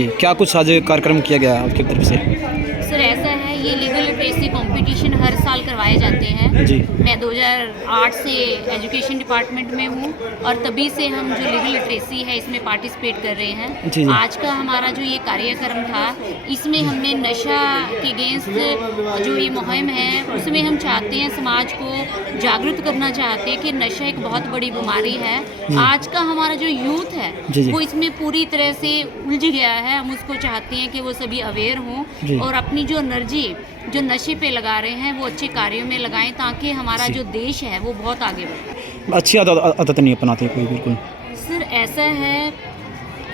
जी, क्या कुछ आज कार्यक्रम किया गया आपकी तरफ से? सर ऐसा है, ये लीगल लिटरेसी कंपटीशन हर साल करवाए जाते हैं। जी। मैं 2008 से एजुकेशन डिपार्टमेंट में हूँ और तभी से हम जो लीगल लिटरेसी है इसमें पार्टिसिपेट कर रहे हैं। जी, जी। आज का हमारा जो ये कार्यक्रम था, इसमें हमने नशा के अगेंस्ट जो ये मुहिम है उसमें हम चाहते हैं समाज को जागरूक करना चाहते हैं कि नशा एक बहुत बड़ी बीमारी है। आज का हमारा जो यूथ है जी, जी। वो इसमें पूरी तरह से उलझ गया है। हम उसको चाहते हैं कि वो सभी अवेयर जी। हों और अपनी जो एनर्जी जो नशे पे लगा रहे हैं वो अच्छे कार्यों में लगाएं, ताकि हमारा जी। जो देश है वो बहुत आगे बढ़े। अच्छी आदत नहीं अपनाते कोई, बिल्कुल। सर ऐसा है,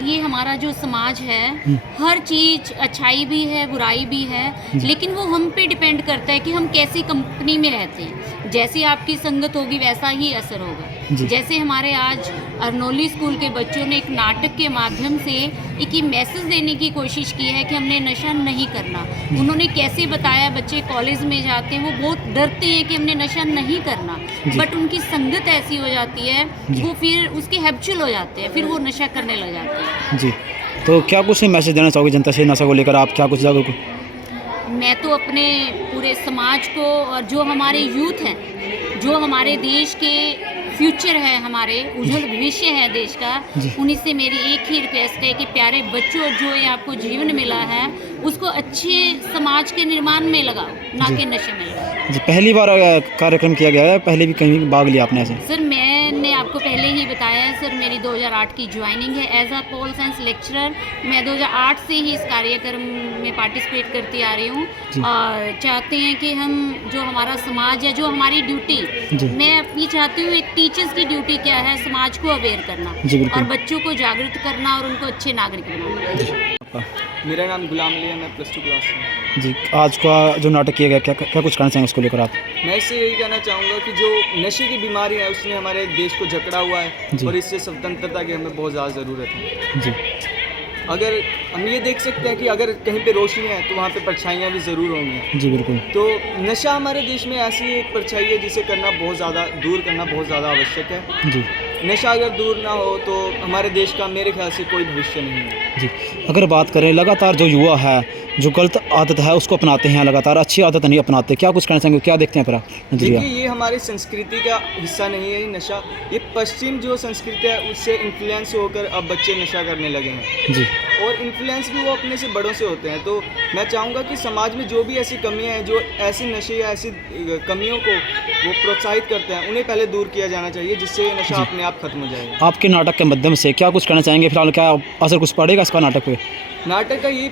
ये हमारा जो समाज है हम्म। हर चीज़ अच्छाई भी है बुराई भी है, लेकिन वो हम पे डिपेंड करता है कि हम कैसी कंपनी में रहते हैं। जैसी आपकी संगत होगी वैसा ही असर होगा। जी। जैसे हमारे आज अरनोली स्कूल के बच्चों ने एक नाटक के माध्यम से एक ही मैसेज देने की कोशिश की है कि हमने नशा नहीं करना। उन्होंने कैसे बताया, बच्चे कॉलेज में जाते हैं वो बहुत डरते हैं कि हमने नशा नहीं करना, जी। बट उनकी संगत ऐसी हो जाती है जी। वो फिर उसके हैबिचुअल हो जाते हैं, फिर वो नशा करने लग जाते हैं। जी, तो क्या कुछ मैसेज देना चाहोगे जनता से नशा को लेकर? आप क्या कुछ जागरूक? मैं तो अपने पूरे समाज को और जो हमारे यूथ हैं, जो हमारे देश के फ्यूचर है, हमारे उज्जवल भविष्य है देश का, जी। उन्हीं से मेरी एक ही रिक्वेस्ट है कि प्यारे बच्चों, जो ये आपको जीवन मिला है उसको अच्छे समाज के निर्माण में लगाओ, ना जी। कि नशे में लगाओ। जी, पहली बार कार्यक्रम किया गया है, पहले भी कहीं भाग लिया आपने ऐसे? सर मैंने आपको पहले ही बताया है सर, मेरी 2008 की ज्वाइनिंग है as a pol science lecturer. मैं 2008 से ही इस कार्यक्रम में पार्टिसिपेट करती आ रही हूँ जी। और चाहते हैं कि हम जो हमारा समाज है, जो हमारी ड्यूटी, जी। मैं ये चाहती हूँ एक टीचर्स की ड्यूटी क्या है, समाज को अवेयर करना जी, बिल्कुल। और बच्चों को जागरूक करना और उनको अच्छे नागरिक बनाना। आपका? मेरा नाम गुलाम अली है, मैं +2 क्लास में हूँ। जी, आज का जो नाटक किया गया, क्या कुछ कहना चाहेंगे उसको लेकर आप? मैं इससे यही कहना चाहूँगा कि जो नशे की बीमारी है उसने हमारे देश को जकड़ा हुआ है जी। और इससे स्वतंत्रता की हमें बहुत ज़्यादा ज़रूरत है। जी। अगर हम ये देख सकते हैं कि अगर कहीं पे रोशनी है तो वहाँ पे परछाइयाँ भी ज़रूर होंगी। जी, बिल्कुल। तो नशा हमारे देश में ऐसी एक परछाई है जिसे करना बहुत ज़्यादा, दूर करना बहुत ज़्यादा आवश्यक है। जी। नशा अगर दूर ना हो तो हमारे देश का मेरे ख्याल से कोई भविष्य नहीं है। जी, अगर बात करें लगातार जो युवा है जो गलत आदत है उसको अपनाते हैं, लगातार अच्छी आदत नहीं अपनाते, क्या कुछ कहना चाहेंगे? क्या देखते हैं फिर नजरिया? देखिए, ये हमारी संस्कृति का हिस्सा नहीं है ये नशा। ये पश्चिम जो संस्कृति है उससे इन्फ्लुएंस होकर अब बच्चे नशा करने लगे हैं जी। और इन्फ्लुएंस भी वो अपने से बड़ों से होते हैं। तो मैं चाहूँगा कि समाज में जो भी ऐसी कमियाँ हैं, जो ऐसे नशे या ऐसी कमियों को वो प्रोत्साहित करते हैं, उन्हें पहले दूर किया जाना चाहिए, जिससे ये नशा अपने आप खत्म हो जाएगा। आपके नाटक के माध्यम से क्या कुछ कहना चाहेंगे? फिलहाल क्या असर कुछ पड़ेगा इसका नाटक पे? नाटक का ये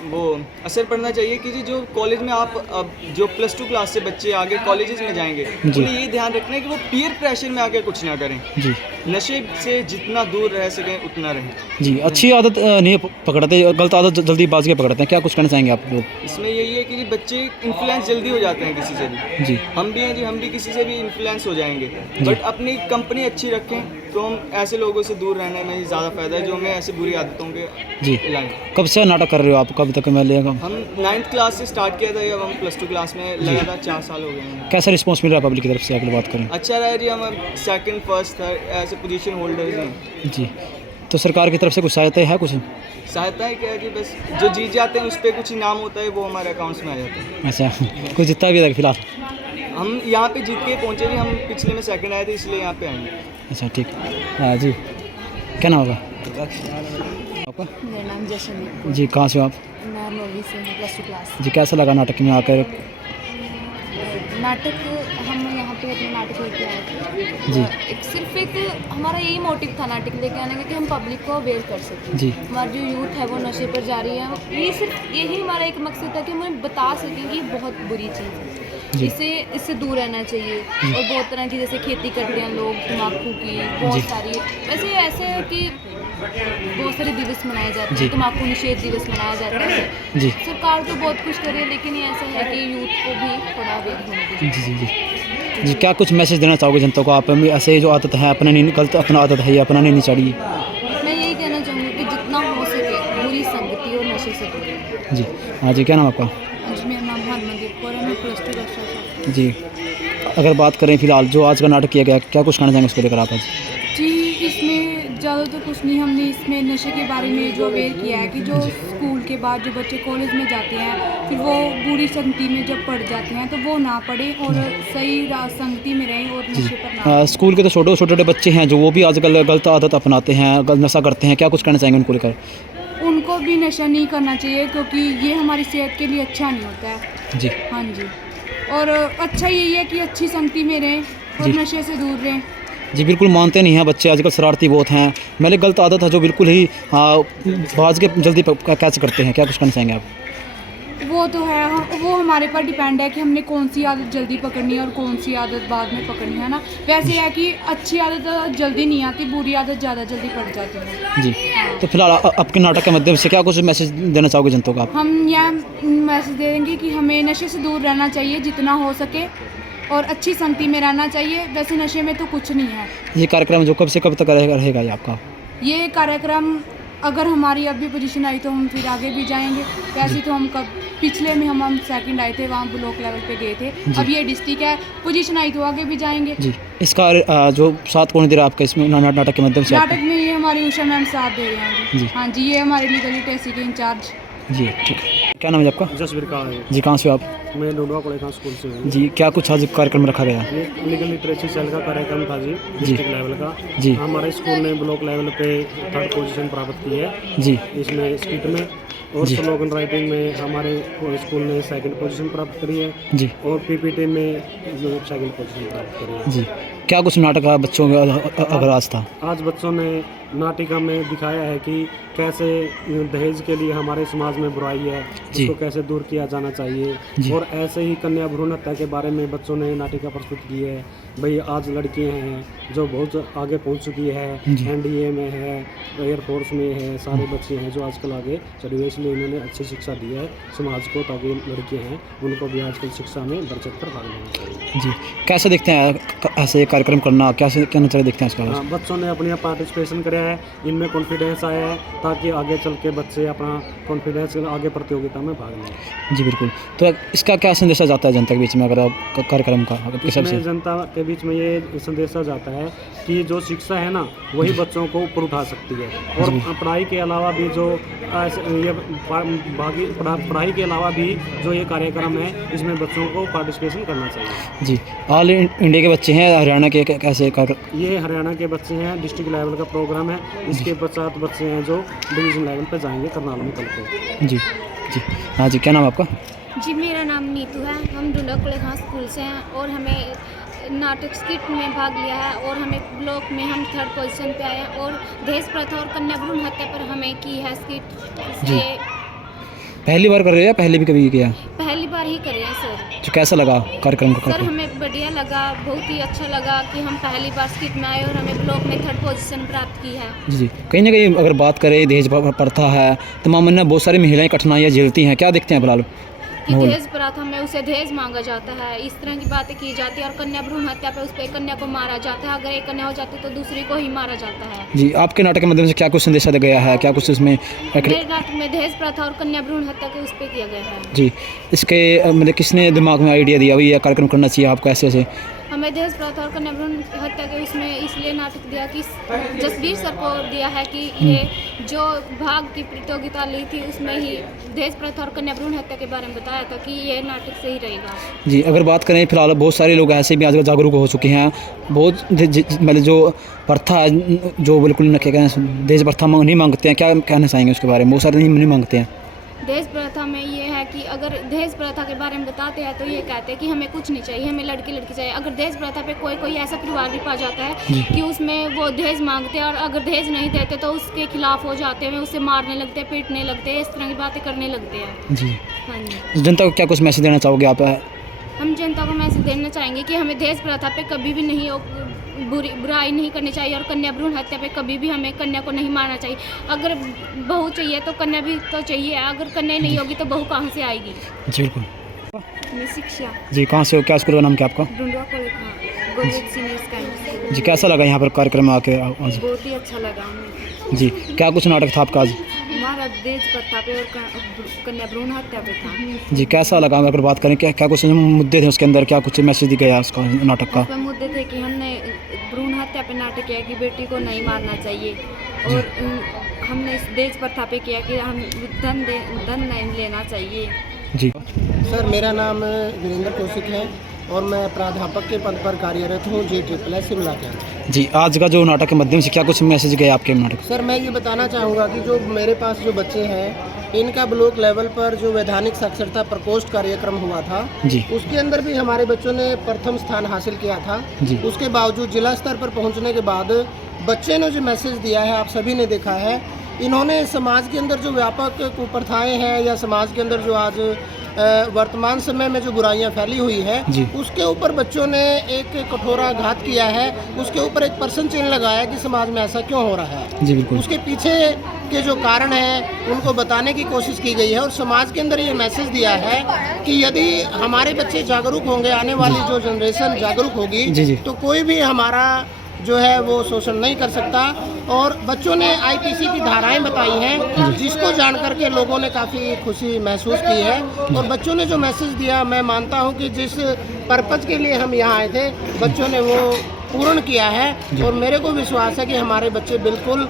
वो असर पड़ना चाहिए कि जी जो कॉलेज में आप अब जो +2 क्लास से बच्चे आगे कॉलेजेस में जाएंगे, जी। उन्हें ये ध्यान रखना है कि वो पीयर प्रेशर में आके कुछ ना करें। जी। नशे से जितना दूर रह सकें उतना रहें। जी, अच्छी आदत नहीं पकड़ते, गलत आदत जल्दी बाज के पकड़ते हैं, क्या कुछ कहना चाहेंगे आप लोग? इसमें यही है कि जी बच्चे इन्फ्लुएंस जल्दी हो जाते हैं किसी से भी। जी। हम भी हैं जी, हम भी किसी से भी इन्फ्लुएंस हो जाएंगे, बट अपनी कंपनी अच्छी रखें तो हम ऐसे लोगों से दूर रहने में ही ज़्यादा फ़ायदा है जो हमें ऐसी बुरी आदतों के जी। लाएं। कब से नाटक कर रहे हो आप? कब तक मैं लेगा? हम 9th क्लास से स्टार्ट किया था, अब हम +2 क्लास में लगातार 4 साल हो गए हैं। कैसा रिस्पॉन्स मिल रहा है पब्लिक की तरफ से अगर बात करें? अच्छा रहा जी, हम 2nd, 1st, 3rd ऐसे पोजीशन होल्डर्स हैं। जी, तो सरकार की तरफ से कुछ सहायता है कुछ? सहायता क्या है जी, बस जो जीत जाते हैं उस पर कुछ इनाम होता है, वो हमारे अकाउंट्स में आ जाता है। अच्छा, कुछ जितना भी था फिलहाल? हम यहाँ पे जीत के पहुँचे जी, हम पिछले में 2nd आए थे इसलिए यहाँ पे आएंगे। अच्छा, ठीक। हाँ जी, क्या नाम होगा आपका? मेरा नाम जशन है, जी, कहाँ से हो आप? मैं अरनोली से हूँ, +2 क्लास। जी, कैसा लगा नाटक में आकर? नाटक हम यहाँ पे अपने नाटक लेके आए थे। जी। सिर्फ एक हमारा यही मोटिव था नाटक लेके आने का कि हम पब्लिक को अवेयर कर सकें। जी। हमारा जो यूथ है वो नशे पर जा रही है, ये सिर्फ यही हमारा एक मकसद था कि हम उन्हें बता सकें कि ये बहुत बुरी चीज़ है, जी। इससे दूर रहना चाहिए। और बहुत तरह की जैसे खेती करते हैं लोग तम्बाकू की, बहुत जी। सारी वैसे ऐसे है कि बहुत सारे दिवस मनाए जाते जी। हैं, तम्बाकू निषेध दिवस मनाया जाता है। जी। सरकार तो बहुत कुछ करे, लेकिन ये ऐसा है कि यूथ को भी थोड़ा अवेयर होने की जी। जी। जी। जी, क्या कुछ मैसेज देना चाहोगे जनता को? आप ऐसे जो आदत है अपनाने, गलत अपना आदत है ये अपनाने नहीं चाहिए? मैं यही कहना चाहूँगी कि जितना हो सके बुरी संगति और नशे से दूर रहें। जी। हाँ जी, क्या नाम आपका? जी, मेरा नाम हरमनदीप कौर है, मैं +2 कक्षा से। जी, अगर बात करें फिलहाल जो आज का नाटक किया गया, क्या कुछ कहना चाहेंगे उसको लेकर आप आज? जी, इसमें ज़्यादातर से कुछ नहीं, हमने इसमें नशे के बारे में जो अवेयर किया है कि जो स्कूल के बाद जो बच्चे कॉलेज में जाते हैं फिर वो बुरी संगति में जब पड़ जाते हैं तो वो ना पढ़े और सही संगति में रहें और नशे पर ना। स्कूल के तो छोटे छोटे बच्चे हैं जो वो भी आजकल गलत आदत अपनाते हैं, नशा करते हैं, क्या कुछ कहना चाहेंगे उनको लेकर? उनको भी नशा नहीं करना चाहिए क्योंकि ये हमारी सेहत के लिए अच्छा नहीं होता है। जी हाँ जी, और अच्छा यही है कि अच्छी संगति में रहें और जी। नशे से दूर रहें। जी बिल्कुल मानते नहीं हैं बच्चे, आजकल शरारती बहुत हैं। मैंने गलत आदत है जो बिल्कुल ही बाज के जल्दी कैच करते हैं, क्या कुछ कहना चाहेंगे आप? वो तो है, वो हमारे पर डिपेंड है कि हमने कौन सी आदत जल्दी पकड़नी है और कौन सी आदत बाद में पकड़नी है ना। वैसे है कि अच्छी आदत जल्दी नहीं आती, बुरी आदत ज़्यादा जल्दी पड़ जाती है। जी, तो फिलहाल आपके नाटक के माध्यम से क्या कुछ मैसेज देना चाहोगे जनता को आप? हम यह मैसेज दे देंगे कि हमें नशे से दूर रहना चाहिए जितना हो सके और अच्छी संगति में रहना चाहिए। वैसे नशे में तो कुछ नहीं है। ये कार्यक्रम जो कब से कब तक रहेगा ये आपका? ये कार्यक्रम अगर हमारी अब भी पोजीशन आई तो हम फिर आगे भी जाएंगे। वैसे तो हम कब पिछले में हम सेकंड आए थे, वहाँ ब्लॉक लेवल पे गए थे। अब ये डिस्ट्रिक्ट है, पोजीशन आई तो आगे भी जाएंगे। जी, इसका जो साथ कौन दे रहा है आपका इसमें नाटक के माध्यम से? नाटक में ये हमारी उषा मैम साथ दे रहे हैं जी। हाँ जी, ये हमारे लीगल टेसी के इंचार्ज। जी ठीक है। क्या नाम है आपका? जसवीर का है। जी, कहाँ से हो आप? मैं डोडवा कोलेखान स्कूल से हूँ। जी, क्या कुछ आज कार्यक्रम रखा गया? ये लीगल लिटरेसी सेल का कार्यक्रम था जी, डिस्ट्रिक्ट लेवल का। जी। हमारे स्कूल ने ब्लॉक लेवल पे 3rd पोजीशन प्राप्त की है जी इसमें स्किट में, और स्लोगन राइटिंग में हमारे स्कूल ने 2nd पोजीशन प्राप्त करी है, जी और पीपीटी में 2nd पोजीशन प्राप्त करी है। जी, क्या कुछ नाटक बच्चों का अगर आज था? आज बच्चों ने नाटिका में दिखाया है कि कैसे दहेज के लिए हमारे समाज में बुराई है, जी। उसको कैसे दूर किया जाना चाहिए। जी। और ऐसे ही कन्या भ्रूण हत्या के बारे में बच्चों ने नाटिका प्रस्तुत की है। भाई आज लड़कियां हैं जो बहुत आगे पहुंच चुकी है, जी। एनडीए में है, एयरफोर्स में है, सारे बच्चे हैं जो आजकल आगे चढ़ी हुई, इसलिए इन्होंने अच्छी शिक्षा दी है समाज को, ताकि लड़कियाँ हैं उनको भी आजकल शिक्षा में बढ़ चढ़ कर भाग लेना चाहिए। जी, कैसे देखते हैं ऐसे कार्यक्रम करना, कैसे क्या नजरिए देखते हैं इसका? हाँ, बच्चों ने अपने पार्टिसिपेशन कराया है, इनमें कॉन्फिडेंस आया है, ताकि आगे चल के बच्चे अपना कॉन्फिडेंस आगे प्रतियोगिता में भाग लें। जी बिल्कुल। तो इसका क्या संदेशा जाता है जनता के बीच में अगर आप कार्यक्रम का किस हिसाब से? इसमें जनता के बीच में ये संदेशा जाता है कि जो शिक्षा है ना वही बच्चों को ऊपर उठा सकती है, और पढ़ाई के अलावा भी जो ये पढ़ाई के अलावा भी जो ये कार्यक्रम है इसमें बच्चों को पार्टिसिपेशन करना चाहिए। जी, ऑल इंडिया के बच्चे हैं, हरियाणा के कैसे कर? ये हरियाणा के बच्चे हैं, डिस्ट्रिक्ट लेवल का प्रोग्राम है। इसके पश्चात बच्चे हैं जो डिवीज़न लेवल पर जाएंगे करनाल में कल को। जी जी, हाँ जी, क्या नाम है आपका? जी, मेरा नाम नीतू है। हम डुंडा कोलेखान स्कूल से हैं और हमें नाटक स्किट में भाग लिया है, और हमें ब्लॉक में हम 3rd पोजीशन पे आए हैं, और दहेज प्रथा और कन्या भ्रूण हत्या पर हमें की है स्किट। जी। ये पहली बार कर रहे हो या पहले भी कभी किया? पहली बार ही करे हैं सर। तो कैसा लगा कार्यक्रम का? सर हमें बढ़िया लगा, बहुत ही अच्छा लगा कि हम पहली बार स्किट में आए और हमें ब्लॉक में 3rd पोजीशन प्राप्त की है। जी जी, कहीं ना कहीं अगर बात करें दहेज प्रथा है तो मामून बहुत सारी महिलाएं कठिनाइयाँ झेलती हैं, क्या देखते हैं फिलहाल? कि दहेज प्रथा में उसे दहेज मांगा जाता है, इस तरह की बातें की जाती है, और कन्या भ्रूण हत्या पे उस पर कन्या को मारा जाता है। अगर एक कन्या हो जाती तो दूसरी को ही मारा जाता है। जी, आपके नाटक के माध्यम से क्या कुछ संदेशा दिया गया है, क्या कुछ इसमें? मेरे नाटक में दहेज प्रथा और कन्या भ्रूण हत्या के उस पर किया गया है। जी, इसके मतलब किसने दिमाग में आइडिया दिया भाई यह कार्यक्रम करना चाहिए आपको ऐसे ऐसे? हमें दहेज प्रथा और कन्या भ्रूण हत्या के उसमें इसलिए नाटक दिया कि जसबीर सर को दिया है कि ये जो भाग की प्रतियोगिता ली थी उसमें ही दहेज प्रथा और कन्या भ्रूण हत्या के बारे में बताया था कि ये नाटक सही रहेगा। जी, अगर बात करें फिलहाल बहुत सारे लोग ऐसे भी आजकल जागरूक हो चुके हैं, बहुत मतलब जो प्रथा जो बिल्कुल क्या कहते हैं दहेज प्रथा नहीं मांगते हैं, क्या कहना चाहेंगे उसके बारे में? बहुत सारे नहीं मांगते हैं। दहेज प्रथा में ये है कि अगर दहेज प्रथा के बारे में बताते हैं तो ये कहते हैं कि हमें कुछ नहीं चाहिए, हमें लड़की चाहिए। अगर दहेज प्रथा पे कोई ऐसा परिवार भी पा जाता है कि उसमें वो दहेज मांगते हैं और अगर दहेज नहीं देते तो उसके खिलाफ हो जाते हैं, उसे मारने लगते हैं, पीटने लगते हैं, इस तरह की बातें करने लगते हैं। जी, हाँ जी। जनता को क्या कुछ मैसेज देना चाहोगे आप? हम जनता को मैसेज देना चाहेंगे कि हमें दहेज प्रथा पे कभी भी नहीं बुराई नहीं करनी चाहिए, और कन्या भ्रूण हत्या पे कभी भी हमें कन्या को नहीं मारना चाहिए। अगर बहू चाहिए तो कन्या भी तो चाहिए, अगर कन्या नहीं होगी तो बहू कहाँ से आएगी? जी बिल्कुल। मैं शिक्षा जी, कहाँ से हो, क्या स्कूल का नाम क्या आपका? Dundwa कोलेखान Govind senior secondary. जी, कैसा लगा यहाँ पर कार्यक्रम में आके आज? बहुत ही अच्छा लगा हमें। जी, क्या कुछ नाटक था आपका आज? हमारा दहेज प्रथा पे और कन्या भ्रूण हत्या पे था। जी, कैसा लगा अगर बात करें क्या कुछ मुद्दे थे उसके अंदर, क्या कुछ मैसेज दिया गया उसका नाटक का? उसमें मुद्दे थे कि हमने भ्रूण हत्या पे नाटक किया कि बेटी को नहीं मारना चाहिए, और हमने इस दहेज प्रथा पे किया कि हम धन नहीं लेना चाहिए। जी सर, मेरा नाम वीरेंद्र कौशिक है और मैं प्राध्यापक के पद पर कार्यरत हूँ JSSS शिमला के। जी, आज का जो नाटक के माध्यम से क्या कुछ मैसेज गए आपके नाटक? सर, मैं ये बताना चाहूँगा कि जो मेरे पास जो बच्चे हैं, इनका ब्लॉक लेवल पर जो वैधानिक साक्षरता प्रकोष्ठ कार्यक्रम हुआ था, जी उसके अंदर भी हमारे बच्चों ने प्रथम स्थान हासिल किया था। जी। उसके बावजूद जिला स्तर पर पहुँचने के बाद बच्चे ने जो मैसेज दिया है, आप सभी ने देखा है, इन्होंने समाज के अंदर जो व्यापक कुप्रथाएं हैं या समाज के अंदर जो आज वर्तमान समय में जो बुराइयां फैली हुई है, उसके ऊपर बच्चों ने एक कठोराघात किया है, उसके ऊपर एक प्रश्न चिन्ह लगाया कि समाज में ऐसा क्यों हो रहा है। जी बिल्कुल। उसके पीछे के जो कारण हैं उनको बताने की कोशिश की गई है और समाज के अंदर ये मैसेज दिया है कि यदि हमारे बच्चे जागरूक होंगे, आने वाली जो जनरेशन जागरूक होगी, तो कोई भी हमारा जो है वो शोषण नहीं कर सकता। और बच्चों ने IPC की धाराएं बताई हैं, जिसको जान करके लोगों ने काफ़ी खुशी महसूस की है। और बच्चों ने जो मैसेज दिया, मैं मानता हूं कि जिस पर्पज़ के लिए हम यहाँ आए थे, बच्चों ने वो पूर्ण किया है। और मेरे को विश्वास है कि हमारे बच्चे बिल्कुल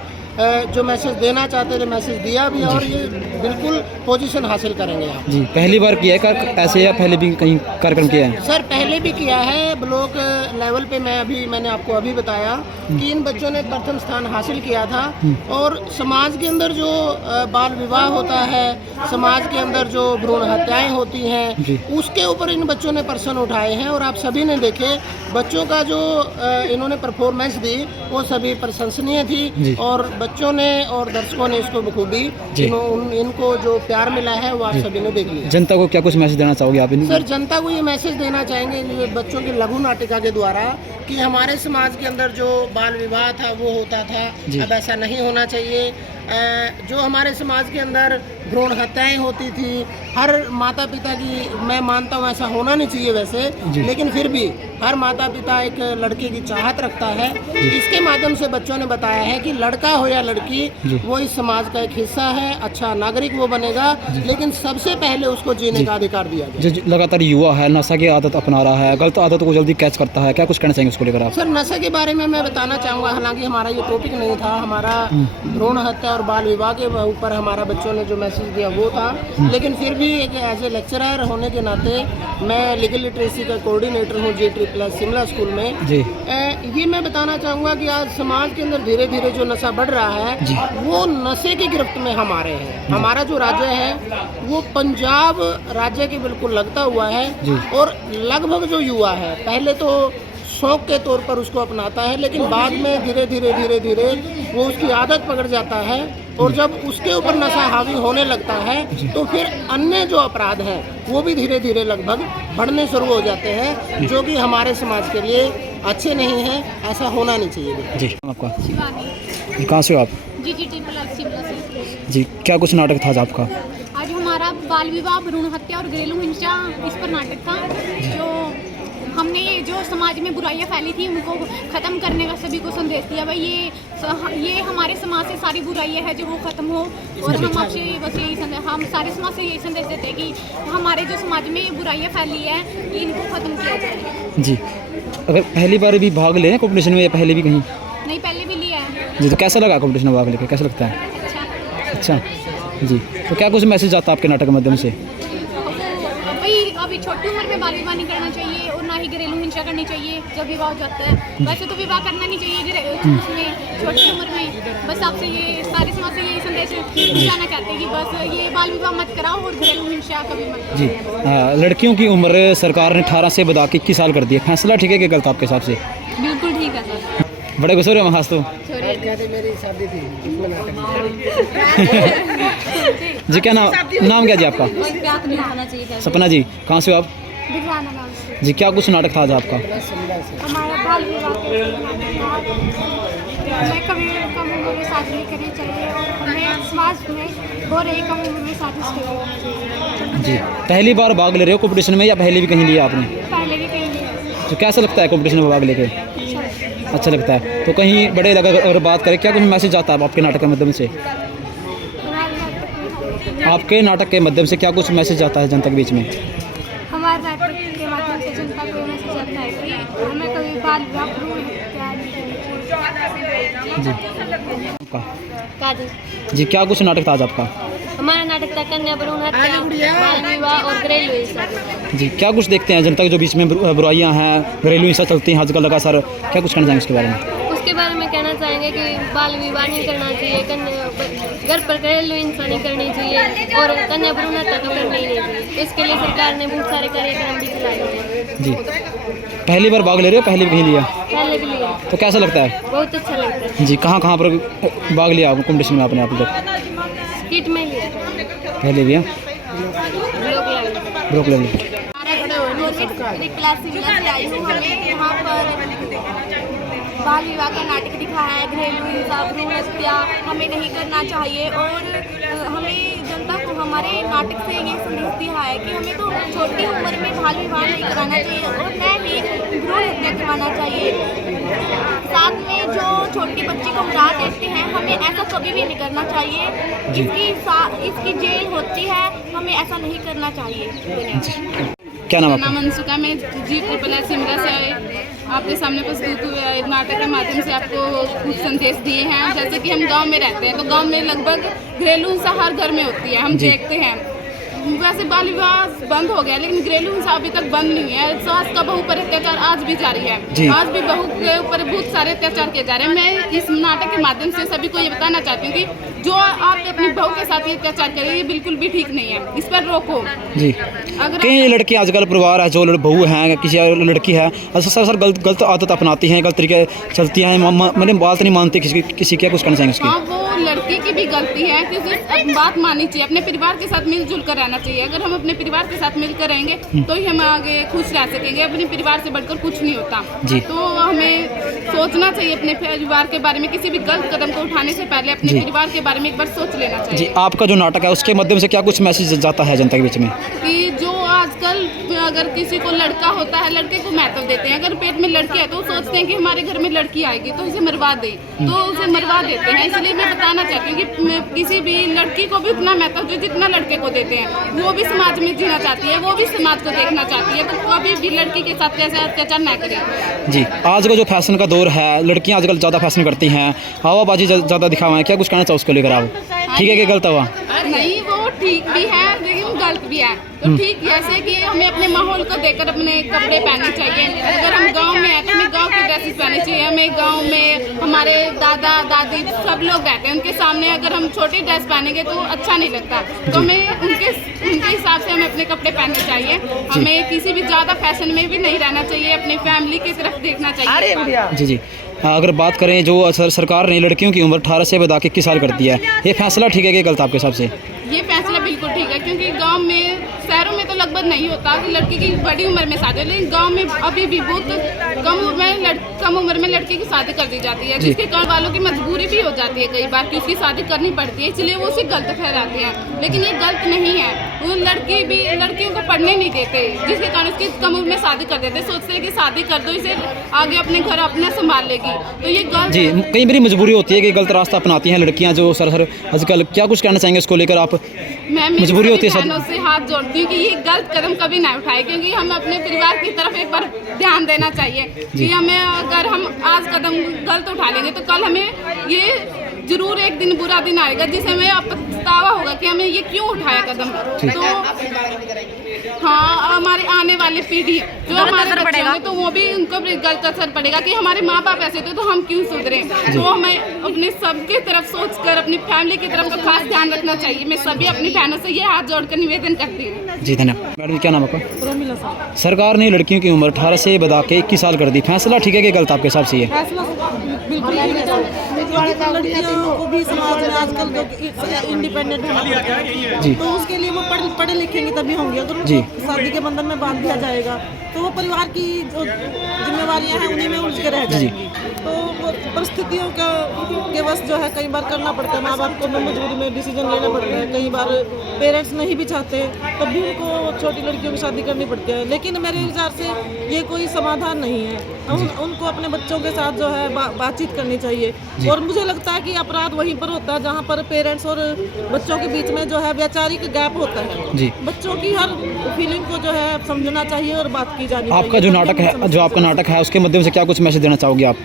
जो मैसेज देना चाहते थे, मैसेज दिया भी और ये बिल्कुल पोजीशन हासिल करेंगे आप। जी, पहली बार किया है ऐसे या पहले भी कहीं कार्यक्रम किया है? सर, पहले भी किया है ब्लॉक लेवल पे। मैंने आपको अभी बताया कि इन बच्चों ने प्रथम स्थान हासिल किया था। और समाज के अंदर जो बाल विवाह होता है, समाज के अंदर जो भ्रूण हत्याएं होती हैं, उसके ऊपर इन बच्चों ने प्रश्न उठाए हैं। और आप सभी ने देखे बच्चों का जो इन्होंने परफॉर्मेंस दी, वो सभी प्रशंसनीय थी। और बच्चों ने और दर्शकों ने इसको बखूबी इनको जो प्यार मिला है वो आप सभी ने देख लिया। जनता को क्या कुछ मैसेज देना चाहोगे आप? सर, जनता को ये मैसेज देना चाहेंगे बच्चों की लघु नाटिका के द्वारा कि हमारे समाज के अंदर जो बाल विवाह था वो होता था, अब ऐसा नहीं होना चाहिए। जो हमारे समाज के अंदर भ्रूण हत्याएं होती थी, हर माता पिता की, मैं मानता हूँ ऐसा होना नहीं चाहिए वैसे, लेकिन फिर भी हर माता पिता एक लड़के की चाहत रखता है। इसके माध्यम से बच्चों ने बताया है कि लड़का हो या लड़की, वो इस समाज का एक हिस्सा है, अच्छा नागरिक वो बनेगा, लेकिन सबसे पहले उसको जीने का अधिकार दिया जाए। जो लगातार युवा है नशा की आदत अपना रहा है, गलत आदत को जल्दी कैच करता है, क्या कुछ कहना चाहेंगे उसको लेकर आप? सर, नशे के बारे में मैं बताना चाहूँगा, हालांकि हमारा ये टॉपिक नहीं था, हमारा भ्रूण हत्या और बाल विवाह के ऊपर हमारा बच्चों ने जो मैसेज दिया वो था। लेकिन फिर भी एक एज ए लेक्चरर होने के नाते मैं लीगल लिटरेसी का कोऑर्डिनेटर हूँ JSSS शिमला स्कूल में। ये मैं बताना चाहूँगा कि आज समाज के अंदर धीरे धीरे जो नशा बढ़ रहा है, वो नशे की गिरफ्त में हम आ रहे हैं। हमारा जो राज्य है वो पंजाब राज्य के बिल्कुल लगता हुआ है। और लगभग जो युवा है, पहले तो शौक के तौर पर उसको अपनाता है, लेकिन बाद में धीरे धीरे वो उसकी आदत पकड़ जाता है। और जब उसके ऊपर नशा हावी होने लगता है, तो फिर अन्य जो अपराध हैं वो भी धीरे धीरे लगभग बढ़ने शुरू हो जाते हैं, जो कि हमारे समाज के लिए अच्छे नहीं हैं। ऐसा होना नहीं चाहिए। जी, आपका शिवानी कहाँ से हो आप? JSSS शिमला से। जी, क्या कुछ नाटक था आज आपका? आज हमारा बाल विवाह, भ्रूण हत्या और घरेलू हिंसा इस पर नाटक था। जो हमने जो समाज में बुराइयां फैली थी उनको ख़त्म करने का सभी को संदेश दिया। भाई ये हमारे समाज से सारी बुराइयां हैं जो वो ख़त्म हो। और हम आपसे बस यही संदेश, हम सारे समाज से यही संदेश देते हैं कि हमारे जो समाज में बुराइयां फैली है कि इनको ख़त्म किया जाए। जी, अगर पहली बार भी भाग लें कॉम्पिटिशन में या पहले भी कहीं? नहीं, पहले भी लिया है। जी, तो कैसा लगा कॉम्पिटिशन में भाग लेकर, कैसा लगता है? अच्छा जी, तो क्या कुछ मैसेज आता है आपके नाटक के माध्यम से? भाई अभी छोटी उम्र में बाल विवाह नहीं करना चाहिए और ना ही घरेलू हिंसा करनी चाहिए जब विवाह हो जाता है। वैसे तो विवाह करना नहीं चाहिए उसमें छोटी उम्र में। बस आपसे ये सारे समाज से यही संदेश दिलाना चाहते हैं कि बस ये बाल विवाह मत कराओ और घरेलू हिंसा कभी मत जी। लड़कियों की उम्र सरकार ने 18 से बढ़ा के 21 साल कर दिया, फैसला ठीक है कि गलत आपके हिसाब से? बिल्कुल ठीक है सर। बड़े गुस्से हो रहे हैं तो? मेरी शादी थी इसमें नाटक। जी, क्या नाम क्या जी आपका? सपना जी, कहाँ से हो आप? जी, क्या कुछ नाटक था आज आपका? हमारा बाल विवाह हमें कभी कम उम्र में शादी नहीं करनी चाहिए और हमें समाज में हो रही कम उम्र में शादी करनी चाहिए। जी, पहली बार भाग ले रहे हो कॉम्पिटिशन में या पहले भी कहीं लिया आपने? पहले भी कहीं लिया। तो कैसा लगता है कॉम्पिटिशन में भाग लेके? अच्छा लगता है। तो कहीं बड़े अगर बात करें, क्या कुछ मैसेज आता है आपके नाटक के माध्यम से? आपके नाटक के माध्यम से क्या कुछ मैसेज आता है जनता के बीच में? हमारे नाटक के माध्यम से जनता को मैसेज आता है कि हमें कभी बाल विवाह जी। आपका? काजी। जी, क्या कुछ नाटक था आज आपका? हमारा नाटक था कन्या भ्रूण हत्या, बाल विवाह और घरेलू हिंसा। जी, क्या कुछ देखते हैं जनता के जो बीच में बुराइयां हैं, घरेलू हिंसा चलती हैं आजकल लगातार, क्या कुछ कहना चाहेंगे उसके बारे में? उसके बारे में कहना चाहेंगे कि बाल विवाह नहीं करना चाहिए, घर पर घरेलू हिंसा नहीं करनी चाहिए और कन्या भ्रूण हत्या तो करनी ही नहीं चाहिए। इसके लिए सरकार ने बहुत सारे कार्यक्रम भी चलाए हुए हैं। जी, पहली बार भाग ले रहे हो, पहले भी कहीं लिया? पहले भी लिया, तो कैसा लगता है? बहुत अच्छा लगता है। जी, कहाँ कहाँ पर भाग लिया कॉम्पिटिशन में आपने? आप तक किट में लिया, पहले भी? Block block level. क्लास से आई हूँ। हमें यहाँ पर बाल विवाह का नाटक दिखाया है, घरेलू हिंसा, भ्रूण हत्या हमें नहीं करना चाहिए और हमें जनता को हमारे नाटक से ये संदेश दिया है कि हमें तो छोटी उम्र में बाल विवाह नहीं कराना चाहिए और न ही भ्रूण हत्या करवाना चाहिए। साथ में जो छोटी बच्ची को मरा देते हैं, हमें ऐसा कभी भी नहीं करना चाहिए। इसकी जेल होती है, हमें ऐसा नहीं करना चाहिए। क्या नाम नाम आपका? अंशुका, मैं जी ट्रिपल सिमरा से आपके सामने प्रस्तुत हुए नाटक के माध्यम से आपको कुछ संदेश दिए हैं। जैसे कि हम गांव में रहते हैं, तो गांव में लगभग घरेलू हिंसा हर घर में होती है, हम देखते हैं। वैसे बाल विवाह बंद हो गया, लेकिन घरेलू हिंसा अभी तक बंद नहीं है। सास का बहू पर अत्याचार आज भी जारी है, आज भी बहू के ऊपर बहुत सारे अत्याचार किए जा रहे हैं। मैं इस नाटक के माध्यम से सभी को ये बताना चाहती हूँ कि जो आप अपनी बहू के साथ ये अत्याचार करें, ये बिल्कुल भी ठीक नहीं है, इस पर रोको। जी, अगर कई लड़के आजकल परिवार है जो बहू हैं, किसी लड़की है, सर गलत आदत अपनाती हैं, गलत तरीके चलती हैं, मैंने बात नहीं मानती किसी क्या कुछ करना चाहेंगे उसकी? हाँ, वो लड़की की भी गलती है, क्योंकि बात माननी चाहिए, अपने परिवार के साथ मिलजुल कर रहना चाहिए। अगर हम अपने परिवार के साथ मिलकर रहेंगे तो ही हम आगे खुश रह सकेंगे। अपने परिवार से बढ़कर कुछ नहीं होता। जी। तो हमें सोचना चाहिए अपने परिवार के बारे में, किसी भी गलत कदम को उठाने से पहले अपने परिवार के बारे में एक बार सोच लेना चाहिए। जी, आपका जो नाटक है उसके माध्यम से क्या कुछ मैसेज जाता है जनता के बीच में? कि जो आजकल अगर किसी को लड़का होता है, लड़के को महत्व देते हैं। अगर पेट में लड़की है तो सोचते हैं कि हमारे घर में लड़की आएगी तो उसे मरवा दें, तो उसे मरवा देते हैं। इसलिए मैं बताना चाहती हूँ कि किसी भी लड़की को भी उतना महत्व जो जितना लड़के को देते हैं। वो भी समाज में जीना चाहती है, वो भी समाज को देखना चाहती है, तो कभी भी लड़की के साथ ऐसा अत्याचार ना करें। जी, आज का जो फैशन का दौर है, लड़कियां आजकल ज़्यादा फैशन करती हैं, हवाबाजी ज़्यादा दिखावा है, क्या कुछ कहना चाहो उसको लेकर आप? ठीक है कि गलत हुआ? नहीं, वो ठीक भी है लेकिन गलत भी है। तो ठीक जैसे कि हमें अपने माहौल को देखकर अपने कपड़े पहनने चाहिए। अगर हम गांव में हैं तो हमें गांव के ड्रेसेस पहनने चाहिए। हमें गांव में हमारे दादा दादी सब लोग रहते हैं, उनके सामने अगर हम छोटी ड्रेस पहनेंगे तो अच्छा नहीं लगता। तो हमें उनके हिसाब से हमें अपने कपड़े पहनने चाहिए। हमें किसी भी ज़्यादा फैशन में भी नहीं रहना चाहिए, अपनी फैमिली की तरफ देखना चाहिए। जी जी, अगर बात करें जो सरकार ने लड़कियों की उम्र 18 से बढ़ा के 21 साल कर दिया है, ये फैसला ठीक है कि गलत आपके हिसाब से? ये फैसला बिल्कुल ठीक है, क्योंकि गांव में, शहरों में तो लगभग नहीं होता कि लड़की की बड़ी उम्र में शादी हो, लेकिन गांव में अभी भी बहुत कम उम्र में लड़की की शादी कर दी जाती है, जिसके कारण वालों की मजबूरी भी हो जाती है कई बार कि उसकी शादी करनी पड़ती है, इसलिए वो उसे गलत ठहराते हैं। लेकिन ये गलत नहीं है। वो लड़कियों को पढ़ने नहीं देते, जिसके कारण उसकी कम उम्र में शादी कर देते, सोचते हैं कि शादी कर दो, इसे आगे अपने घर अपना संभाल लेगी। तो ये गलत जी, कई बारी मजबूरी होती है कि गलत रास्ता अपनाती हैं लड़कियां जो सर आजकल, क्या कुछ कहना चाहेंगे उसको लेकर आप? मैं मजबूरी होती है सब। बहनों से हाथ जोड़ती हूँ कि ये गलत कदम कभी ना उठाए, क्योंकि हम अपने परिवार की तरफ एक बार ध्यान देना चाहिए कि हमें, अगर हम आज कदम गलत उठा लेंगे तो कल हमें ये जरूर एक दिन बुरा दिन आएगा जिसे हमें पछतावा होगा कि हमें ये क्यों उठाया कदम। तो हाँ, हमारी आने वाली पीढ़ी जो हमारे बच्चे होंगे तो वो भी उनको भी गलत असर पड़ेगा कि हमारे माँ बाप ऐसे थे तो हम क्यों सुधरे। तो हमें अपने सबके तरफ सोचकर अपनी फैमिली की तरफ का खास ध्यान रखना चाहिए। मैं सभी अपनी बहनों से ये हाथ जोड़कर निवेदन करती हूँ। जी धन्यवाद। मैडम क्या नाम आपका? सरकार ने लड़कियों की उम्र 18 से बढ़ा के 21 साल कर दी, फैसला ठीक है कि गलत आपके हिसाब से? ये बिल्कुल लड़कियों को भी समाज में आजकल जो इंडिपेंडेंट होना जी, तो उसके लिए वो पढ़े लिखेंगे तभी होंगे। अगर जी, उनको शादी के बंधन में बांध दिया जाएगा तो वो परिवार की जो जिम्मेवारियां हैं उन्हीं में उलझ के रह जाएंगी। तो वो परिस्थितियों के वश जो है कई बार करना पड़ता है, माँ बाप को मजबूरी में डिसीजन लेना पड़ता है। कई बार पेरेंट्स नहीं भी चाहते तब भी उनको छोटी लड़कियों की शादी करनी पड़ती है। लेकिन मेरे विचार से ये कोई समाधान नहीं है। उनको अपने बच्चों के साथ जो है बातचीत करनी चाहिए। और मुझे लगता है कि अपराध वहीं पर होता है जहाँ पर पेरेंट्स और बच्चों के बीच में जो है वैचारिक गैप होता है। बच्चों की हर फीलिंग को जो है समझना चाहिए और बात की जानी चाहिए। आपका जो नाटक है, जो आपका नाटक है उसके माध्यम से क्या कुछ मैसेज देना चाहोगे आप?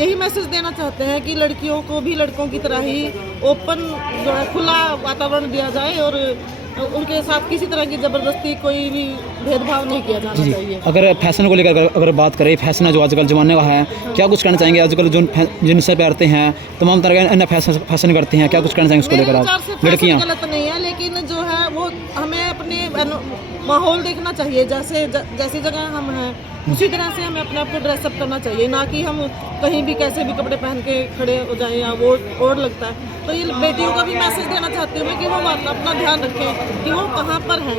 यही मैसेज देना चाहते हैं कि लड़कियों को भी लड़कों की तरह ही ओपन जो है खुला वातावरण दिया जाए और उनके साथ किसी तरह की ज़बरदस्ती कोई भी भेदभाव नहीं किया जाना जी चाहिए। अगर फैशन को लेकर अगर बात करें, फैशन जो आजकल ज़माने का है, क्या कुछ कहना चाहेंगे? आजकल जो जिनसे पहनते हैं तमाम तरह के अन्य फैशन करते हैं, क्या कुछ कहना चाहेंगे उसको मेरे लेकर विचार से आप फैशन लड़कियाँ? गलत नहीं है, लेकिन जो है वो हमें अपने माहौल देखना चाहिए। जैसी जगह हम हैं उसी तरह से हमें अपने आप को ड्रेसअप करना चाहिए, ना कि हम कहीं भी कैसे भी कपड़े पहन के खड़े हो जाएं या वो और लगता है। तो ये बेटियों का भी मैसेज देना चाहती हूँ मैं कि वो अपना ध्यान रखें कि वो कहाँ पर हैं,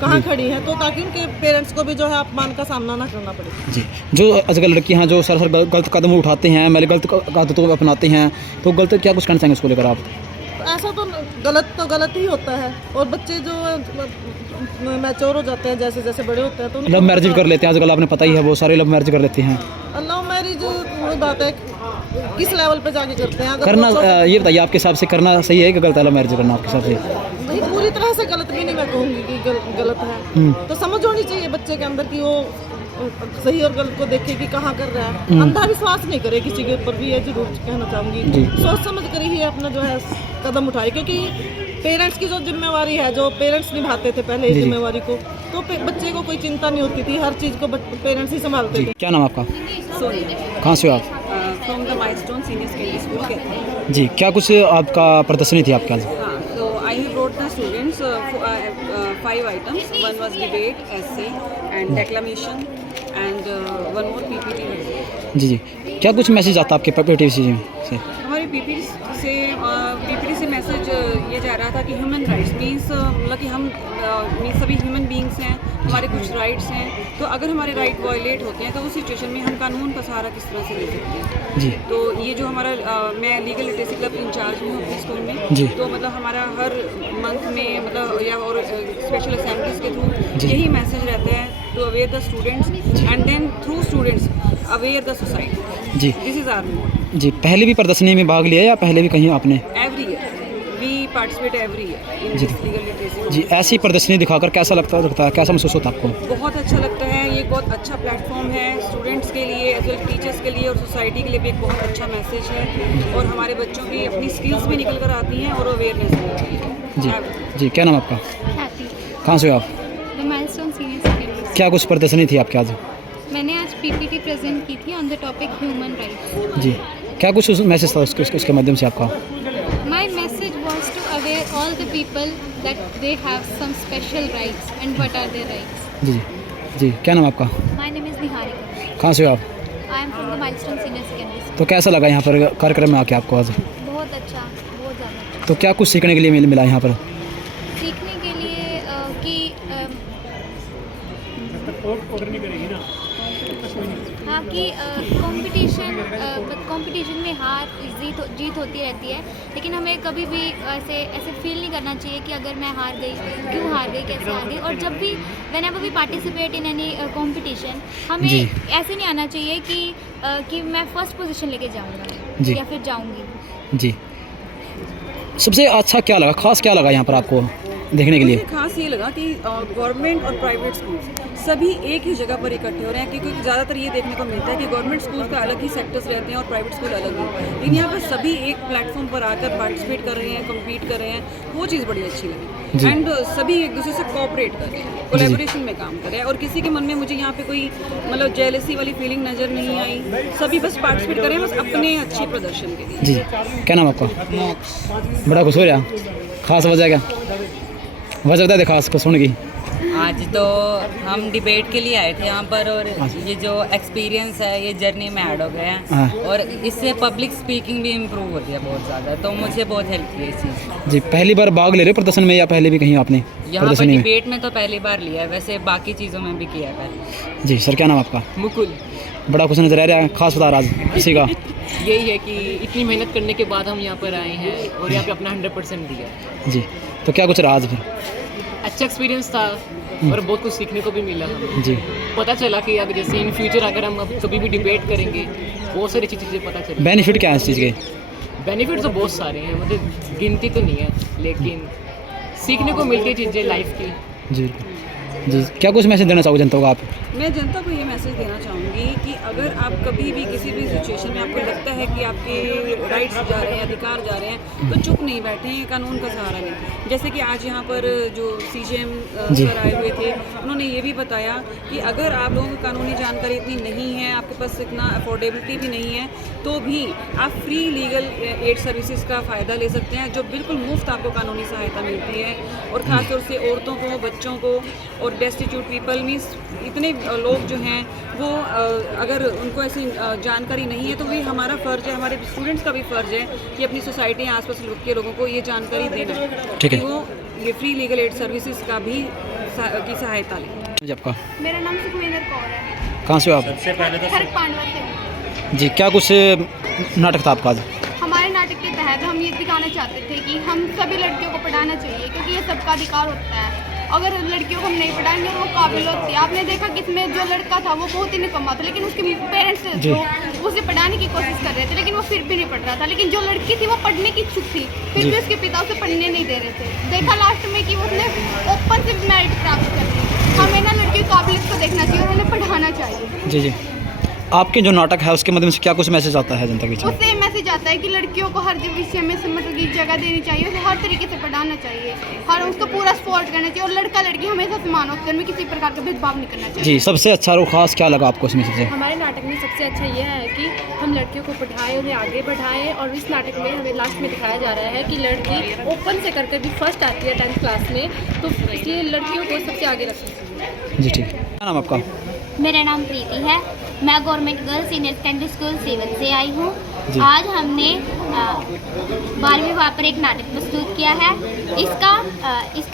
कहाँ खड़ी हैं, तो ताकि उनके पेरेंट्स को भी जो है अपमान का सामना ना करना पड़े। जी जो आजकल लड़कियाँ जो सर गलत कदम उठाते हैं, मैंने गलत आदतों को अपनाते हैं, तो गलत क्या कुछ कहना चाहेंगे उसको लेकर आप? ऐसा तो गलत ही होता है, और बच्चे जो मैच्योर हो जाते हैं जैसे जैसे बड़े होते हैं तो लव मैरिज भी कर लेते हैं आजकल, आपने पता ही है, बहुत सारे लव मैरिज कर लेते हैं। लव मैरिज वो बात है किस लेवल पे जाके करते हैं। अगर करना वो ये बताइए आपके हिसाब से करना सही है कि गलत है लव मैरिज करना आपके हिसाब से? नहीं, पूरी तरह से गलत भी नहीं मैं कहूँगी कि गलत है, तो समझ होनी चाहिए बच्चे के अंदर कि वो सही और गलत को देखे कि कहाँ कर रहा है। अंधा विश्वास नहीं करे किसी के ऊपर भी, ये जरूर कहना चाहूँगी। सोच समझ कर ही अपना जो है कदम उठाए, क्योंकि पेरेंट्स की जो जिम्मेवारी है, जो पेरेंट्स निभाते थे पहले जिम्मेवारी को, तो बच्चे को कोई चिंता नहीं होती थी, हर चीज़ को पेरेंट्स ही संभालते थे। क्या नाम आपका? कहाँ से हो आप? From the milestone senior secondary school कहते जी क्या कुछ आपका प्रदर्शनी थी आपके आज? हैं। तो I have brought the students 5 items. One was debate, essay and declamation and one more PPT। जी क्या कुछ मैसेज आता है आपके PPT से? हमारे PPT से मैसेज ये जा रहा था कि ह्यूमन राइट्स मीन्स मतलब कि हम सभी ह्यूमन बींग्स हैं, हमारे कुछ राइट्स हैं, तो अगर हमारे राइट वायलेट होते हैं तो उस सिचुएशन में हम कानून का सहारा किस तरह से ले सकते हैं। जी तो ये जो हमारा मैं लीगल लिटरेसी क्लब इंचार्ज हूँ अपने स्कूल में, जी। तो मतलब हमारा हर मंथ में मतलब या और स्पेशल असेंबलीज के थ्रू यही मैसेज रहता है to aware the students and then through students aware the society. जी दिस इज आवर मोड। जी पहले भी प्रदर्शनी में भाग लिया या पहले भी कहीं आपने? Every year we participate every year in this legal literacy. जी ऐसी प्रदर्शनी दिखाकर कैसा लगता है, कैसा महसूस होता है आपको? बहुत अच्छा लगता है, ये बहुत अच्छा प्लेटफॉर्म है स्टूडेंट्स के लिए एज वेल टीचर्स के लिए और सोसाइटी के लिए भी एक बहुत अच्छा मैसेज है, और हमारे बच्चों की अपनी स्किल्स भी निकल कर आती हैं और अवेयरनेस भी होती है। जी जी क्या नाम आपका? हैप्पी कहाँ से हो आप? The milestone senior secondary. क्या कुछ प्रदर्शनी थी आपके आज? मैंने आज PPT प्रेजेंट की थी on the topic human rights. जी क्या कुछ मैसेज था उसके माध्यम से आपका? My message was to aware all the people that they have some special rights and what are their rights. जी जी क्या नाम आपका? My name is Niharika. कहाँ से हो आप? I am from the Milestone Senior Secondary School. तो कैसा लगा यहाँ पर कार्यक्रम में आके आपको आज? बहुत अच्छा, बहुत ज़्यादा अच्छा। तो क्या कुछ सीखने के लिए मिला यहाँ पर? सीखने के लिए कि हाँ कि कंपटीशन में हार जीत होती रहती है, लेकिन हमें कभी भी ऐसे फील नहीं करना चाहिए कि अगर मैं हार गई, क्यों हार गई, कैसे हार गई। और जब भी whenever we participate in any competition, हमें ऐसे नहीं आना चाहिए कि मैं फर्स्ट पोजीशन लेके जाऊंगा या फिर जाऊंगी। जी सबसे अच्छा क्या लगा, खास क्या लगा यहाँ पर आपको देखने के लिए? मुझे खास ये लगा कि गवर्नमेंट और प्राइवेट स्कूल सभी एक ही जगह पर इकट्ठे हो रहे हैं, क्योंकि ज़्यादातर ये देखने को मिलता है कि गवर्नमेंट स्कूल का अलग ही सेक्टर्स रहते हैं और प्राइवेट स्कूल अलग हैं, लेकिन यहाँ पर सभी एक प्लेटफॉर्म पर आकर पार्टिसिपेट कर रहे हैं, कम्पीट कर रहे हैं, वो चीज़ बड़ी अच्छी लगी। एंड सभी एक दूसरे से कोऑपरेट कर रहे हैं, कोलैबोरेशन में काम कर रहे हैं, और किसी के मन में मुझे यहाँ पे कोई मतलब जेलसी वाली फीलिंग नज़र नहीं आई। सभी बस पार्टिसिपेट कर रहे हैं, बस अपने अच्छे प्रदर्शन के लिए। जी क्या नाम आपका? बड़ा खुश हो रहा, खास वजह क्या वजह बता दे खास को सुन की? आज तो हम डिबेट के लिए आए थे यहाँ पर, और ये जो एक्सपीरियंस है ये जर्नी में ऐड हो गए हैं, और इससे पब्लिक स्पीकिंग भी इम्प्रूव होती है बहुत ज़्यादा, तो मुझे बहुत हेल्प की इस चीज़। जी पहली बार भाग ले रहे हो प्रदर्शन में या पहले भी कहीं आपने यहाँ पर डिबेट में तो पहली बार लिया है, वैसे बाकी चीज़ों में भी किया है। जी सर क्या नाम आपका? मुकुल। बड़ा खुश नजर आ रहा है, खास बता राज किसी का? यही है कि इतनी मेहनत करने के बाद हम यहाँ पर आए हैं और यहाँ पे अपना 100% दिया। जी तो क्या कुछ रहा आज फिर? अच्छा एक्सपीरियंस था और बहुत कुछ सीखने को भी मिला हमें। जी पता चला कि अगर जैसे इन फ्यूचर अगर हम अब कभी भी डिबेट करेंगे, बहुत सारी चीज़ें पता चली। बेनिफिट क्या है इस चीज़ के? बेनिफिट तो बहुत सारे हैं, मतलब गिनती तो नहीं है, लेकिन सीखने को मिलती है चीज़ें लाइफ की। जी जी क्या कुछ मैसेज देना चाहोगे जनता को आप? मैं जनता को ये मैसेज मैसेज देना चाहूँगी कि अगर आप कभी भी किसी भी सिचुएशन में आपको लगता है कि आपके राइट्स जा रहे हैं, अधिकार जा रहे हैं, तो चुप नहीं बैठें, कानून का सहारा लें। जैसे कि आज यहाँ पर जो CJM सर आए हुए थे, उन्होंने ये भी बताया कि अगर आप लोगों को कानूनी जानकारी इतनी नहीं है, आपके पास इतना अफोर्डेबिलिटी भी नहीं है, तो भी आप फ्री लीगल एड सर्विसेज का फ़ायदा ले सकते हैं, जो बिल्कुल मुफ्त आपको कानूनी सहायता मिलती है। और ख़ासतौर से औरतों को, बच्चों को और डेस्टिट्यूट पीपल मीन्स इतने लोग जो हैं वो अगर उनको ऐसी जानकारी नहीं है, तो भी हमारा फ़र्ज़ है, हमारे स्टूडेंट्स का भी फ़र्ज़ है कि अपनी सोसाइटी आसपास के लोगों को ये जानकारी देना, ठीक है, कि वो ये फ्री लीगल एड सर्विसेज का भी की सहायता लें। जी आपका मेरा नाम सुखविंदर कौर है। कहाँ से हो आप? खरक पांडवा से हूँ। जी, क्या कुछ नाटक था आपका आज? हमारे नाटक के तहत हम ये दिखाना चाहते थे कि हम सभी लड़कियों को पढ़ाना चाहिए, क्योंकि ये सबका अधिकार होता है। अगर लड़कियों को हम नहीं पढ़ाएंगे वो काबिल होती है। आपने देखा कि इसमें जो लड़का था वो बहुत ही निकम्मा था, लेकिन उसके पेरेंट्स जो उसे पढ़ाने की कोशिश कर रहे थे, लेकिन वो फिर भी नहीं पढ़ रहा था। लेकिन जो लड़की थी वो पढ़ने की इच्छुक थी, फिर भी उसके पिता उसे पढ़ने नहीं दे रहे थे। देखा लास्ट में कि उसने ओपन से मेरिट प्राप्त कर ली। हमें ना लड़की की काबिलियत को देखना चाहिए और उन्हें पढ़ाना चाहिए। जी जी, आपके जो नाटक है उसके माध्यम से क्या कुछ मैसेज आता है जनता के बीच में? उससे मैसेज आता है कि लड़कियों को हर विषय में मतलब की जगह देनी चाहिए, उसे हर तरीके से पढ़ाना चाहिए, हर उसको पूरा सपोर्ट करना चाहिए, और लड़का लड़की हमेशा समान होते हैं, उनमें किसी प्रकार का भेदभाव नहीं करना चाहिए। जी, सबसे अच्छा और ख़ास क्या लगा आपको इसमें सबसे? हमारे नाटक में सबसे अच्छा यह है कि हम लड़कियों को पढ़ाएं, उन्हें आगे बढ़ाएं, और इस नाटक में हमें लास्ट में दिखाया जा रहा है कि लड़की ओपन से करके भी फर्स्ट आती है 10th क्लास में, तो इसलिए लड़कियों को सबसे आगे रखना चाहिए। जी ठीक, क्या नाम आपका? मेरा नाम प्रीति है, मैं government girls senior secondary school Siwan से आई हूँ। आज हमने बाल विवाह पर एक नाटक प्रस्तुत किया है। इसका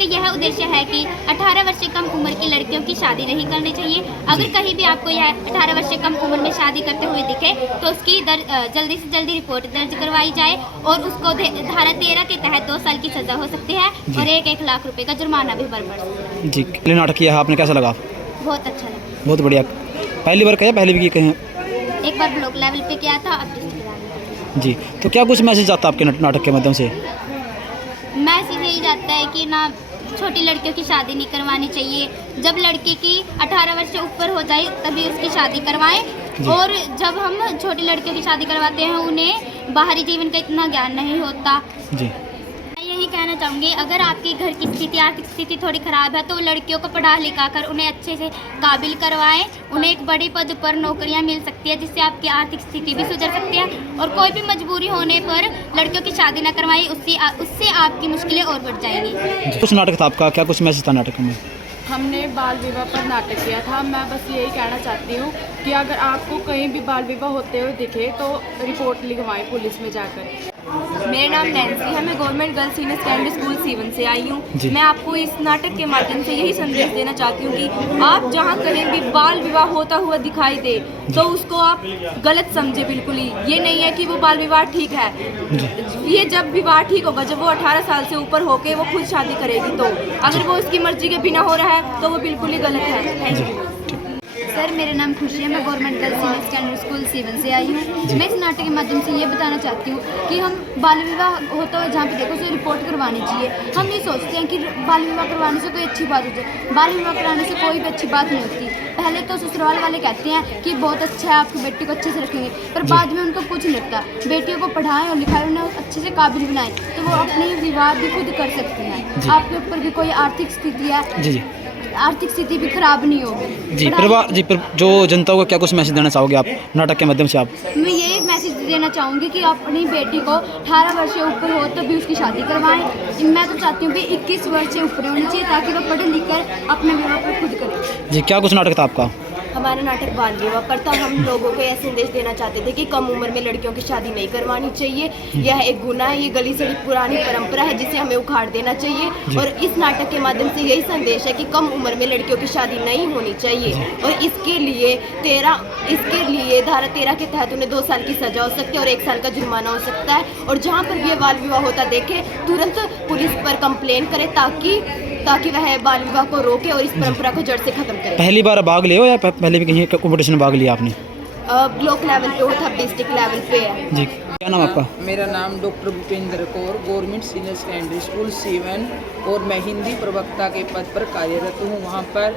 यह उद्देश्य है कि 18 वर्ष से कम उम्र की लड़कियों की शादी नहीं करनी चाहिए। अगर कहीं भी आपको यह 18 वर्ष से कम उम्र में शादी करते हुए दिखे तो उसकी जल्दी से जल्दी रिपोर्ट दर्ज करवाई जाए, और उसको धारा 13 के तहत 2 साल की सज़ा हो सकती है और 1 लाख रुपये का जुर्माना भी भर सकता है। जी, पहले नाटक किया है आपने, कैसा लगा? बहुत अच्छा लगा। बहुत बढ़िया। पहली बार किया, पहले भी किए हैं? एक बार ब्लॉक लेवल पे किया था, अब डिस्ट्रिक्ट लेवल पे। जी, तो क्या कुछ मैसेज आता है आपके नाटक के माध्यम से? मैसेज यही जाता है कि ना छोटी लड़कियों की शादी नहीं करवानी चाहिए। जब लड़की की 18 वर्ष से ऊपर हो जाए तभी उसकी शादी करवाएं, और जब हम छोटी लड़कियों की शादी करवाते हैं उन्हें बाहरी जीवन का इतना ज्ञान नहीं होता। जी, यही कहना चाहूँगी, अगर आपके घर की स्थिति, आर्थिक स्थिति थोड़ी ख़राब है तो लड़कियों को पढ़ा लिखा कर उन्हें अच्छे से काबिल करवाएं, उन्हें एक बड़ी पद पर नौकरियां मिल सकती है, जिससे आपकी आर्थिक स्थिति भी सुधर सकती है। और कोई भी मजबूरी होने पर लड़कियों की शादी ना करवाएं, उससे आपकी मुश्किलें और बढ़ जाएंगी। कुछ नाटक था आपका, क्या कुछ मैसेज था नाटक में? हमने बाल विवाह पर नाटक किया था। मैं बस यही कहना चाहती हूँ कि अगर आपको कहीं भी बाल विवाह होते हुए दिखे तो रिपोर्ट लिखवाएं पुलिस में जाकर। मेरा नाम नैन्सी है, मैं government girls senior secondary school Siwan से आई हूँ। मैं आपको इस नाटक के माध्यम से यही संदेश देना चाहती हूँ कि आप जहाँ कहीं भी बाल विवाह होता हुआ दिखाई दे तो उसको आप गलत समझे बिल्कुल ही। ये नहीं है कि वो बाल विवाह ठीक है, ये जब विवाह ठीक होगा जब वो 18 साल से ऊपर होके वो खुद शादी करेगी, तो अगर वो उसकी मर्जी के बिना हो रहा है तो वो बिल्कुल ही गलत है। Thank you. सर, मेरा नाम खुशी है, मैं government girls senior secondary school Siwan से आई हूँ। मैं इस नाटक के माध्यम से ये बताना चाहती हूँ कि हम बाल विवाह होता है जहाँ पे देखो उसे रिपोर्ट करवानी चाहिए। हम ये सोचते हैं कि बाल विवाह करवाने से कोई अच्छी बात हो जाए, बाल विवाह कराने से कोई भी अच्छी बात नहीं होती। पहले तो ससुराल वाले कहते हैं कि बहुत अच्छा है, आपकी बेटी को अच्छे से रखेंगे, पर बाद में उनको कुछ नहीं लगता। बेटियों को पढ़ाएं और लिखाएं, उन्हें अच्छे से काबिल बनाएं तो वो अपने विवाह भी खुद कर सकती हैं। आपके ऊपर भी कोई आर्थिक स्थिति है, आर्थिक स्थिति भी खराब नहीं होगी। जी, परिवार जी, जो जनता को क्या कुछ मैसेज देना चाहोगे आप नाटक के माध्यम से? आप मैं ये मैसेज देना चाहूँगी कि अपनी बेटी को 18 वर्ष से ऊपर हो तो भी उसकी शादी करवाएं। मैं तो चाहती हूँ कि 21 वर्ष से ऊपर होनी चाहिए ताकि वो पढ़ लिख कर अपने विवाह पर खुद करे। जी, क्या कुछ नाटक था आपका? हमारा नाटक बाल विवाह पर था। हम लोगों को यह संदेश देना चाहते थे कि कम उम्र में लड़कियों की शादी नहीं करवानी चाहिए। यह एक गुनाह है, ये गली सड़ी पुरानी परंपरा है जिसे हमें उखाड़ देना चाहिए। और इस नाटक के माध्यम से यही संदेश है कि कम उम्र में लड़कियों की शादी नहीं होनी चाहिए, और इसके लिए धारा 13 के तहत उन्हें 2 साल की सजा हो सकती है और 1 साल का जुर्माना हो सकता है। और जहाँ पर भी ये बाल विवाह होता देखे तुरंत पुलिस पर कंप्लेन करे ताकि वह बाल विवाह को रोके और इस परंपरा को जड़ से खत्म करे। पहली बार भाग लिया या पहले भी कहीं कंपटीशन में भाग लिया आपने? ब्लॉक लेवल पे हो था, डिस्ट्रिक्ट लेवल पे है। जी, क्या नाम आपका? मेरा नाम doctor Bhupendra Kaur, government senior secondary school Siwan, और मैं हिंदी प्रवक्ता के पद पर कार्यरत हूँ वहाँ पर।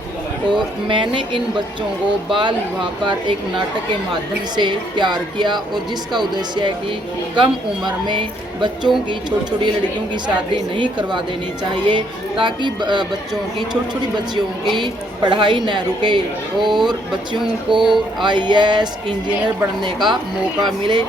और मैंने इन बच्चों को बाल विवाह पर एक नाटक के माध्यम से तैयार किया, और जिसका उद्देश्य है कि कम उम्र में बच्चों की, छोटी छोटी लड़कियों की शादी नहीं करवा देनी चाहिए, ताकि बच्चों की, छोटी छोटी बच्चियों की पढ़ाई न रुके और बच्चियों को IAS इंजीनियर बनने का मौका मिले।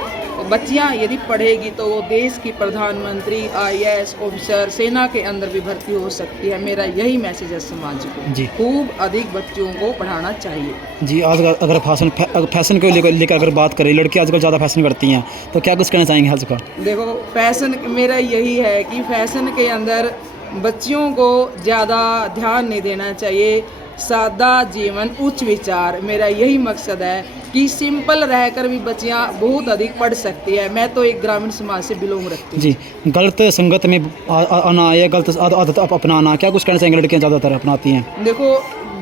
बच्चियां यदि पढ़ेगी तो वो देश की प्रधानमंत्री, IAS ऑफिसर, सेना के अंदर भी भर्ती हो सकती है। मेरा यही मैसेज है समाज को जी। खूब अधिक बच्चियों को पढ़ाना चाहिए। जी, आज अगर फैशन को लेकर अगर बात करें, लड़की आजकल ज़्यादा फैशन करती हैं, तो क्या कुछ कहना चाहेंगे आज का? देखो, फैशन, मेरा यही है कि फैशन के अंदर बच्चियों को ज़्यादा ध्यान नहीं देना चाहिए। सादा जीवन, उच्च विचार, मेरा यही मकसद है कि सिंपल रहकर भी बच्चियां बहुत अधिक पढ़ सकती है। मैं तो एक ग्रामीण समाज से बिलोंग रखती हूँ। जी, गलत संगत में आना या गलत आदत अपनाना, क्या कुछ कहना चाहेंगे? लड़कियां ज़्यादातर अपनाती हैं। देखो,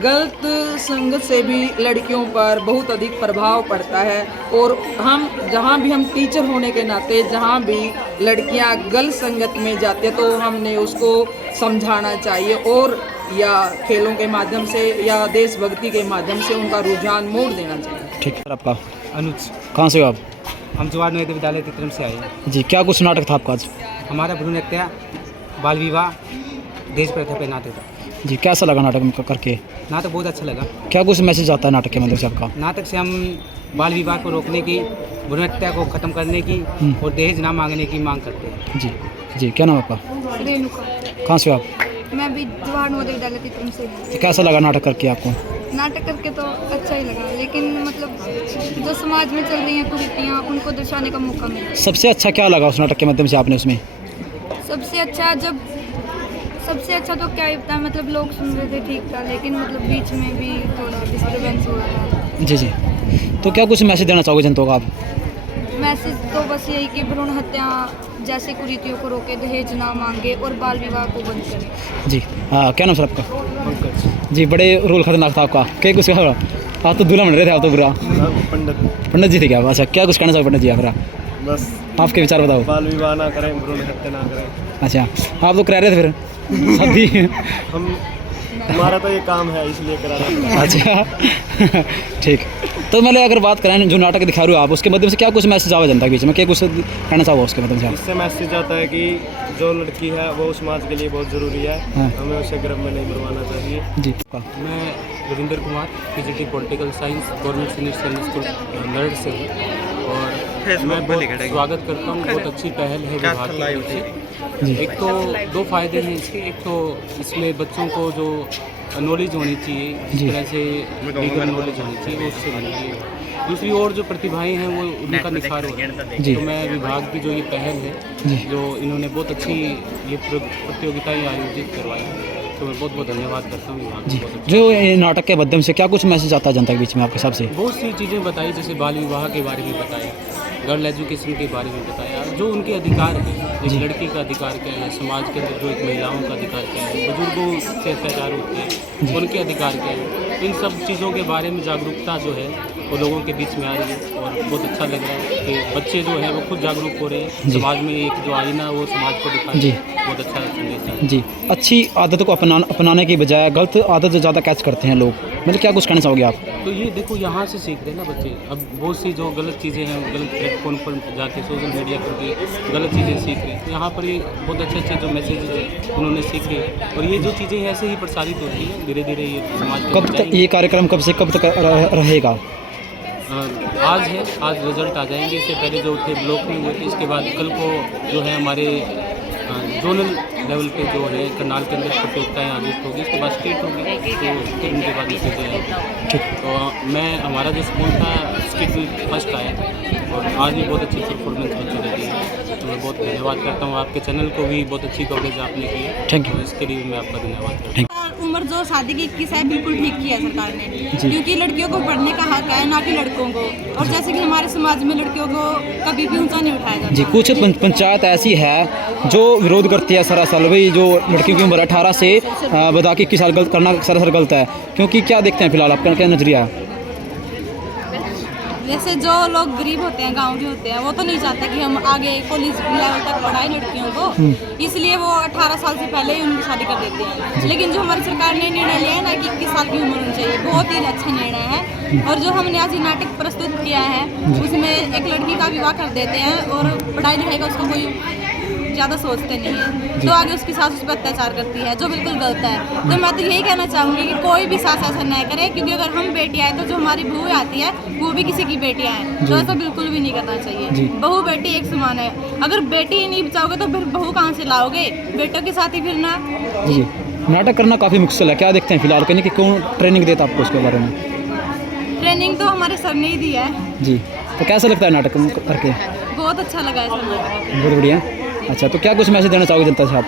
गलत संगत से भी लड़कियों पर बहुत अधिक प्रभाव पड़ता है, और जहाँ भी हम टीचर होने के नाते जहाँ भी लड़कियाँ गलत संगत में जाती हैं तो हमने उसको समझाना चाहिए, और या खेलों के माध्यम से या देशभक्ति के माध्यम से उनका रुझान मोड़ देना चाहिए। ठीक है। आपका? अनुज। कहाँ से हो आप? हम जवाहर नवोदय विद्यालय तितरम से आए हैं। जी, क्या कुछ नाटक था आपका आज? हमारा भ्रूण हत्या, बाल विवाह, देश प्रथा पे नाटक था। जी, कैसा लगा नाटक करके? नाटक बहुत अच्छा लगा। क्या कुछ मैसेज आता है नाटक के मतलब से आपका? नाटक से हम बाल विवाह को रोकने की, भ्रूण हत्या को ख़त्म करने की और दहेज ना मांगने की मांग करते हैं। जी जी, क्या नाम आपका? रेणुका। कहाँ से हो आप? मैं भी जवाहर नवोदय विद्यालय तितरम से। तो कैसा लगा नाटक करके आपको? नाटक करके तो अच्छा ही लगा, लेकिन मतलब जो समाज में चल रही हैं कुरीतियाँ, उनको दर्शाने का मौका मिला। सबसे अच्छा क्या लगा उस नाटक के माध्यम से आपने उसमें? सबसे अच्छा तो क्या ही पता, मतलब लोग सुन रहे थे, ठीक था, लेकिन मतलब बीच में भी थोड़ा डिस्टर्बेंस हो रहा था। जी जी, तो क्या कुछ मैसेज देना चाहोगे जनता को आप? मैसेज तो बस यही कि भ्रूण हत्या जैसे कुरीतियों को रोके, दहेज ना मांगे और बाल विवाह को बंद करें। जी, हाँ, क्या नाम सर आपका? जी, बड़े रोल खतरनाक था आपका। क्या कुछ कहा? आप तो दूल्हा बन रहे थे, आप तो बुरा पंडित जी थे क्या? अच्छा, क्या कुछ कहना चाहोगे पंडित जी आप? बस आपके विचार बताओ। बाल विवाह ना करें, भ्रूण हत्या ना करें। अच्छा, आप तो करा रहे थे फिर शादी? हमारा तो ये काम है, इसलिए करा रहे हैं। अच्छा ठीक। तो मतलब अगर बात करें जो नाटक दिखा रहे हो आप, उसके माध्यम से क्या कुछ मैसेज आवा जनता के बीच में, क्या कुछ कहना चाहो उसके माध्यम से? इससे मैसेज आता है कि जो लड़की है वो समाज के लिए बहुत ज़रूरी है। हाँ। हमें उसे गर्भ में नहीं करवाना चाहिए। जी। मैं Ravindra Kumar, PGT political science, government senior secondary school Meerut से हूँ, और मैं बहुत स्वागत करता हूँ। बहुत अच्छी पहल है विभाग की तरफ से। एक तो दो फायदे हैं इसके, एक तो इसमें बच्चों को जो नॉलेज होनी चाहिए, इस तरह से लीगल नॉलेज होनी चाहिए, वो उससे मिलती है। दूसरी ओर जो प्रतिभाएं हैं वो उनका निखार हो रहा है। तो मैं विभाग की जो ये पहल है, जो इन्होंने बहुत अच्छी ये प्रतियोगिताएं आयोजित करवाई, तो मैं बहुत बहुत धन्यवाद करता हूँ विभाग जी। को। जो ये नाटक के माध्यम से क्या कुछ मैसेज आता है जनता के बीच में आपके हिसाब से? बहुत सी चीज़ें बताई, जैसे बाल विवाह के बारे में बताया, गर्ल एजुकेशन के बारे में बताया, जो उनके अधिकार हैं, एक लड़की का अधिकार क्या है, समाज के अंदर जो एक महिलाओं का अधिकार क्या है, बुजुर्गों से अत्याचार होते हैं उनके अधिकार क्या है, इन सब चीज़ों के बारे में जागरूकता जो है वो लोगों के बीच में आ रही है, और बहुत अच्छा लग रहा है कि बच्चे जो हैं वो खुद जागरूक हो रहे हैं। समाज में एक जो आईना वो समाज को दिखा रही है, बहुत अच्छा संदेश है। जी, अच्छी आदत को अपनाने की बजाय गलत आदत से ज़्यादा कैच करते हैं लोग, मतलब क्या कुछ कहना चाहोगे आप? तो ये देखो, यहाँ से सीख रहे हैं ना बच्चे। अब बहुत सी जो गलत चीज़ें हैं, गलत प्लेटफॉर्म पर जाके सोशल मीडिया पर भी गलत चीज़ें सीख रहे हैं। तो यहाँ पर ये बहुत अच्छे जो मैसेज उन्होंने सीखे, और ये जो चीज़ें ऐसे ही प्रसारित होती हैं धीरे धीरे, ये समाज कब तक ये कार्यक्रम कब से कब तक रहेगा? आज है, आज रिजल्ट आ जाएंगे। इससे पहले जो थे ब्लॉक में हुए थे, इसके बाद कल को जो है हमारे जोनल लेवल पे जो है करनाल के अंदर प्रतियोगिताएँ आयोजित होगी, उसके बाद स्टेट होगी, तो फिर उनके बाद नतीजे आएंगे। तो मैं, हमारा जो स्कूल था स्टेट में फर्स्ट आया, और आज भी बहुत अच्छी परफॉर्मेंस बच्चों ने दी है। तो मैं बहुत धन्यवाद करता हूँ आपके चैनल को भी, बहुत अच्छी कवरेज आपने की है। Thank you. तो इसके लिए मैं आपका धन्यवाद करता हूँ। उम्र जो शादी की 21 है, बिल्कुल ठीक किया सरकार ने, क्योंकि लड़कियों को पढ़ने का हक है, ना कि लड़कों को। और जैसे कि हमारे समाज में लड़कियों को कभी भी ऊंचा नहीं उठाया जाता। जी, कुछ पंचायत ऐसी है जो विरोध करती है सरासर, भाई जो लड़कियों की उम्र 18 से बता के 21 साल गलत करना सरासर गलत है, क्योंकि क्या देखते हैं फिलहाल आपका क्या नजरिया है? जैसे जो लोग गरीब होते हैं, गांव के होते हैं, वो तो नहीं चाहते कि हम आगे कॉलेज लेवल तक पढ़ाएं लड़कियों को, इसलिए वो 18 साल से पहले ही उनकी शादी कर देते हैं। लेकिन जो हमारी सरकार ने निर्णय लिया है ना कि 21 साल की उम्र होनी चाहिए, बहुत ही अच्छा निर्णय है। और जो हमने आज ये नाटक प्रस्तुत किया है उसमें एक लड़की का विवाह कर देते हैं और पढ़ाई लिखाई का उसको कोई ज़्यादा सोचते नहीं है, तो आगे उसकी सास उस पर अत्याचार करती है, जो बिल्कुल गलत है। तो मैं तो यही कहना चाहूँगी कि कोई भी सास ऐसा न करे, क्योंकि अगर हम बेटियाँ हैं तो जो हमारी बहू आती है वो भी किसी की बेटियाँ हैं, तो ऐसा बिल्कुल भी नहीं करना चाहिए। बहू बेटी एक समान है, अगर बेटी ही नहीं बचाओगे तो फिर बहू कहाँ से लाओगे, बेटों के साथ ही फिरना। जी, नाटक करना काफ़ी मुश्किल है, क्या देखते हैं फिलहाल कहीं कि कौन ट्रेनिंग देता आपको उसके बारे में? ट्रेनिंग तो हमारे सर ने ही दी है जी, तो कैसा लगता है नाटक करके? बहुत अच्छा लगा है सर। बहुत बढ़िया। अच्छा, तो क्या कुछ मैसेज देना चाहोगे जनता से आप?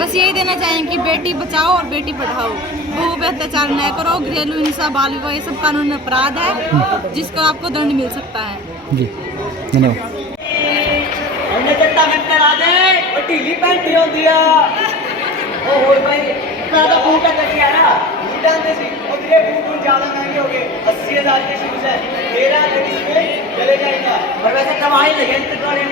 बस यही देना चाहेंगे कि बेटी बचाओ और बेटी पढ़ाओ, बहू पे अत्याचार न करो, घरेलू हिंसा, बाल विवाह, ये सब कानूनी अपराध है जिसका आपको दंड मिल सकता है। जी, धन्यवाद। हमने जनता में करा दे ढीली पैंटी होती है ओ होर भाई ज्यादा बूट है क्या ना बूट आंदे सी और तेरे बूट ज्यादा महंगे हो गए 80,000 के शूज है तेरा इसमें चले जाएगा। और वैसे कमाई लगे तुम्हारे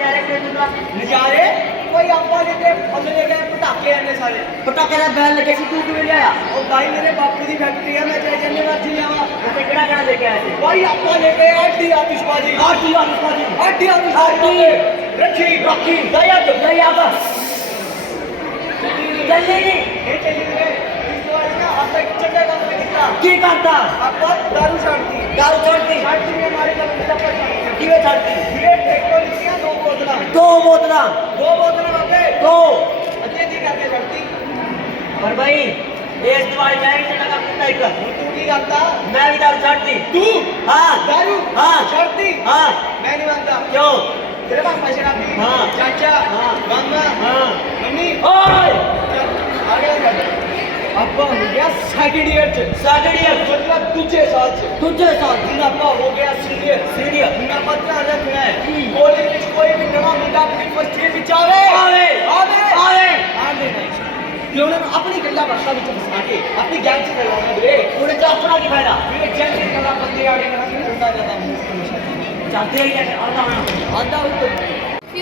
नजारे कोई आपको लेके हम ले गए पटाखे आने सारे पटाखे का बैल लगे सी तू क्यों ले आया? और भाई मेरे बापू की फैक्ट्री है, मैं चाहे जन्ने मर्जी ले आवा। तो केड़ा केड़ा लेके आए थे? भाई आपको लेके आटी आतिशबाजी रखी रखी दया तो दया बस चल नहीं की करता आपको दारू छोड़ती हमारे किवे छोड़ती ये ट्रैक्टर लिया दो बोतला बाबे दो अच्छे जी करके छोड़ती। पर भाई ये दिवाली मैं भी चला कुत्ता एक तू की करता मैं भी दारू छोड़ती तू हां दारू हां छोड़ती हां मैं नहीं मानता क्यों तेरे पास पैसे ना हां चाचा हां मामा हां मम्मी ओए आगे अब्बा हो गया सेकंड ईयर मतलब दूसरे साल दिन अब्बा हो गया सीनियर बिना पता रखना है कॉलेज में कोई भी नवा मुंडा अपनी फर्स्ट ईयर में आवे क्यों ना अपनी गल्ला भाषा में फंसा के अपनी गैंग से करवाना रे उन्हें तो अपना की फायदा मेरे गैंग से करना बंदे आगे करना उनका ज्यादा मुश्किल चाहते ही आता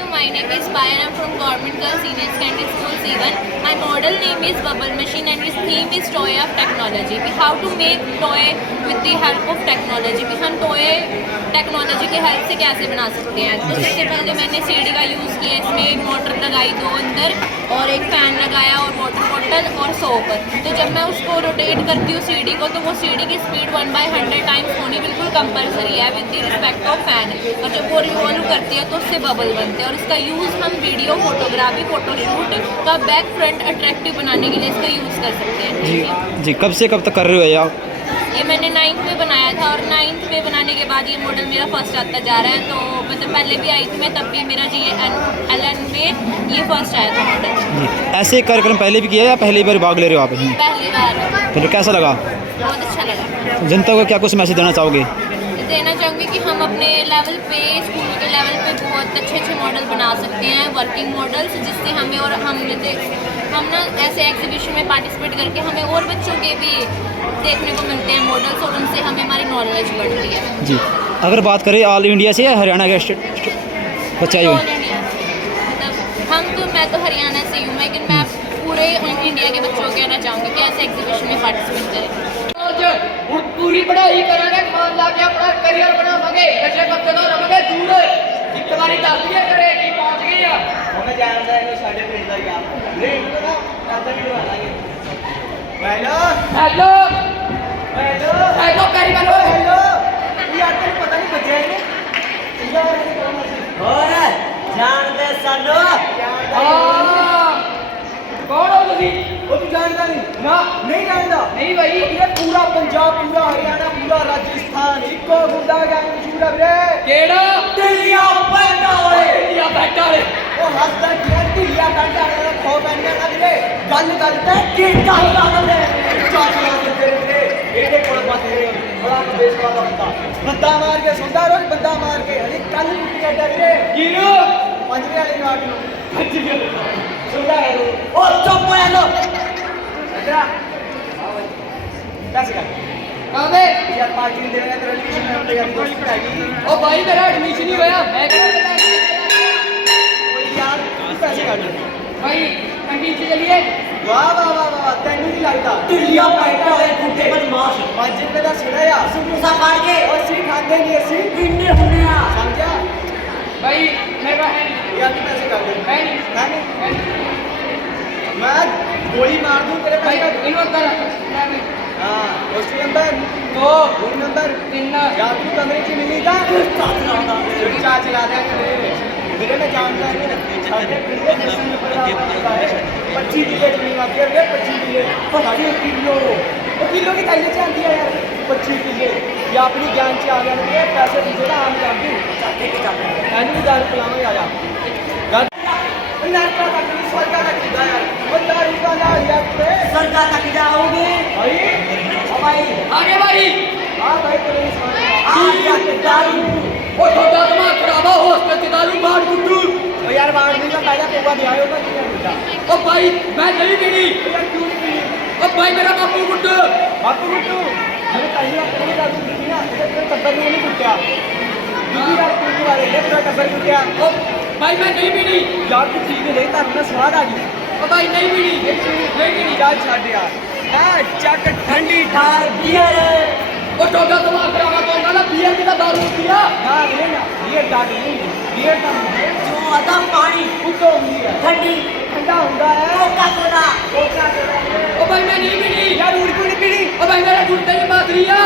My name is Payal. I am from Government Girls Senior Secondary School C1. My model name is Bubble Machine and its theme is Toy of Technology. We how to make toy with the help of technology. We हम toy technology की help से कैसे बना सकते हैं। तो सबसे पहले मैंने सीडी का यूज़ किया, इसमें मोटर लगाई दो अंदर और एक फ़ैन लगाया और वाटर बॉटल और सोप। तो जब मैं उसको रोटेट करती हूँ सीडी को, तो वो सीडी की स्पीड 1/100 टाइम्स होनी बिल्कुल कंपलसरी है with the respect of fan. और जब वो रिवॉल्व करती है तो उससे बबल बनते हैं और इसका यूज़ हम वीडियो, फोटोग्राफी, फोटोशूट का बैक फ्रंट अट्रैक्टिव बनाने के लिए इसका यूज़ कर सकते हैं। जी जी, कब से कब तक कर रहे हो आप? ये मैंने 9th में बनाया था और 9th में बनाने के बाद ये मॉडल मेरा फर्स्ट आता जा रहा है। तो मतलब पहले भी आई थी मैं, तब भी मेरा GLN में ये फर्स्ट आया था मॉडल। ऐसे कार्यक्रम पहले भी किया या पहली बार भाग ले रहे हो आप? पहली बार। तो कैसा लगा? बहुत अच्छा लगा। जनता को क्या कुछ मैसेज देना चाहोगे? देना चाहूँगी कि हम अपने लेवल पे, स्कूल के लेवल पे बहुत अच्छे मॉडल बना सकते हैं, वर्किंग मॉडल्स, जिससे हमें और हम ना ऐसे एग्जीबिशन में पार्टिसिपेट करके हमें और बच्चों के भी देखने को मिलते हैं मॉडल्स और उनसे हमें हमारी नॉलेज बढ़ती है। जी, अगर बात करें ऑल इंडिया से या हरियाणा के स्टेट बच्चा ही? ऑल इंडिया मतलब मैं तो हरियाणा से हूँ, लेकिन मैं पूरे इंडिया के बच्चों को कहना चाहूँगी कि ऐसे एग्जीबिशन में पार्टिसिपेट करें। पूरी पढ़ाई करेंगे, मान ला के अपना करियर बनावांगे, नशे पत्ते तो रहोगे दूर। एक बारी दादिया करे कि पहुंच गई है हमें जानता है कि साढ़े पेज का क्या नहीं तो ना ऐसा भी बना लेंगे। हेलो करी बोलो हेलो यार, तेरे पता नहीं बच्चे हैं और जान दे सानो कौन हो तुसी? वो तू जानता नहीं ना? नहीं जानता? नहीं भाई, ये पूरा पंजाब, पूरा हरियाणा, पूरा राजस्थान इको गुंडा गैंग मशहूर है रे। केड़ा? दिल्लिया बैठा वाले वो हंसदा किया दिल्लिया बैठा वाला खो बनने का रे गल करते की गल करते चाचा करते रे एटे कोल बात रे बड़ा देश वाला बंदा मार के सुंदर रोज बंदा मार के अरे कल कुटिया रे गिरो पंजरे वाले गाड़ी पंजरे सुंदर है ओ चुप है लो अच्छा कैसे कर ਕਾਹਦੇ यार पार्टी नहीं देगा तेरा एडमिशन में हम यार दोस्त आएगी ਉਹ ਭਾਈ ਮੇਰਾ ਐਡਮਿਸ਼ਨ ਹੀ ਹੋਇਆ ਮੈਂ यार तू पैसे काट ਭਾਈ ਕੰਟੀਨ ਚ ਚਲੀਏ वाह वाह वाह वाह तेनू नहीं लगता ਢਿੱਲੀਆਂ ਪੈਂਟਾਂ ਵਾਲੇ ਕੁੱਤੇ ਬਦਮਾਸ਼ 5 रुपए का सिरा या ਸਮੋਸਾ ਕਾੜ ਕੇ और सी खाते नहीं असि ਕਿੰਨੇ ਹੁੰਦੇ ਆ समझा ਭਾਈ ਮੇਰੇ ਕੋਲ ਹੈ ਨਹੀਂ यार तू पैसे काट ਹੈ ਨਹੀਂ है नहीं मैं गोली मार दूं तेरे ਭਾਈ पैसे ਇਹਨੂੰ ਕਰ हां उसी नंबर 2 2 नंबर 3 यार तू कमरे की मिली था चाचा चला दे मेरे में जानता है नहीं साढ़े किलो जिसमें पड़ा है 25 किलो जमीन आती है 25 किलो पहाड़ी किलो वो किलो की थैली से आती है यार 25 किलो या अपनी ज्ञान से आ गया नहीं पैसे दीजिए ना हम जानते चाहते के चाहते हैं नहीं दारू पिलावे आ जा नरका तक नहीं स्वर्ग तक जा यार वो दारू का ना या स्वर्ग तक जाओगे भाई भाई आगे भाई हां भाई तेरे स्वर्ग आ जा दारू ਉਹ ਤੁਹਾਡਾ ਦਿਮਾਗ ਖਰਾਬ ਆ ਹੋਸਟਲ ਚ ਦਾਰੂ ਬਾੜ ਕੁੱਟੂ ओ यार बाहर नहीं का पहला पेपर दिया होगा कि नहीं ਉਹ ਭਾਈ ਮੈਂ ਨਹੀਂ ਪੀਣੀ यार क्यों नहीं पी ਉਹ ਭਾਈ ਮੇਰਾ ਬਾਪੂ ਕੁੱਟੂ बापू गुट्टू मैंने पहली बार तेरी दारू पी ना तेरे टब्बर ने नहीं कुटिया दूसरी बार पीने वाले ने तेरा टब्बर कुटिया ਉਹ ਭਾਈ ਮੈਂ ਨਹੀਂ ਪੀਣੀ यार तू ठीक है नहीं तार में स्वाद आ गई ਉਹ ਭਾਈ ਨਹੀਂ ਪੀਣੀ नहीं पीनी यार छाड़ यार हां चक ठंडी ठार बियर ਉਹ ਤੁਹਾਡਾ ਦਿਮਾਗ ਖਰਾਬ ਆ ਕਹਿੰਦਾ ਨਾ ਬੀਅਰ ਕਿਦਾ ਦਾਰੂ ਪੀਆ हां ये ना ये डाल नहीं ये का जो आधा पानी कुत्तो होंगी है ठंडी ठंडा होता है कोका कोला कोका कोला ਉਹ ਭਾਈ ਮੈਂ ਨਹੀਂ ਪੀਣੀ यार उड़ क्यों नहीं पीनी ਉਹ ਭਾਈ ਮੇਰਾ ਗੁੱਟੇ ਦੀ ਬਾਤਰੀ ਆ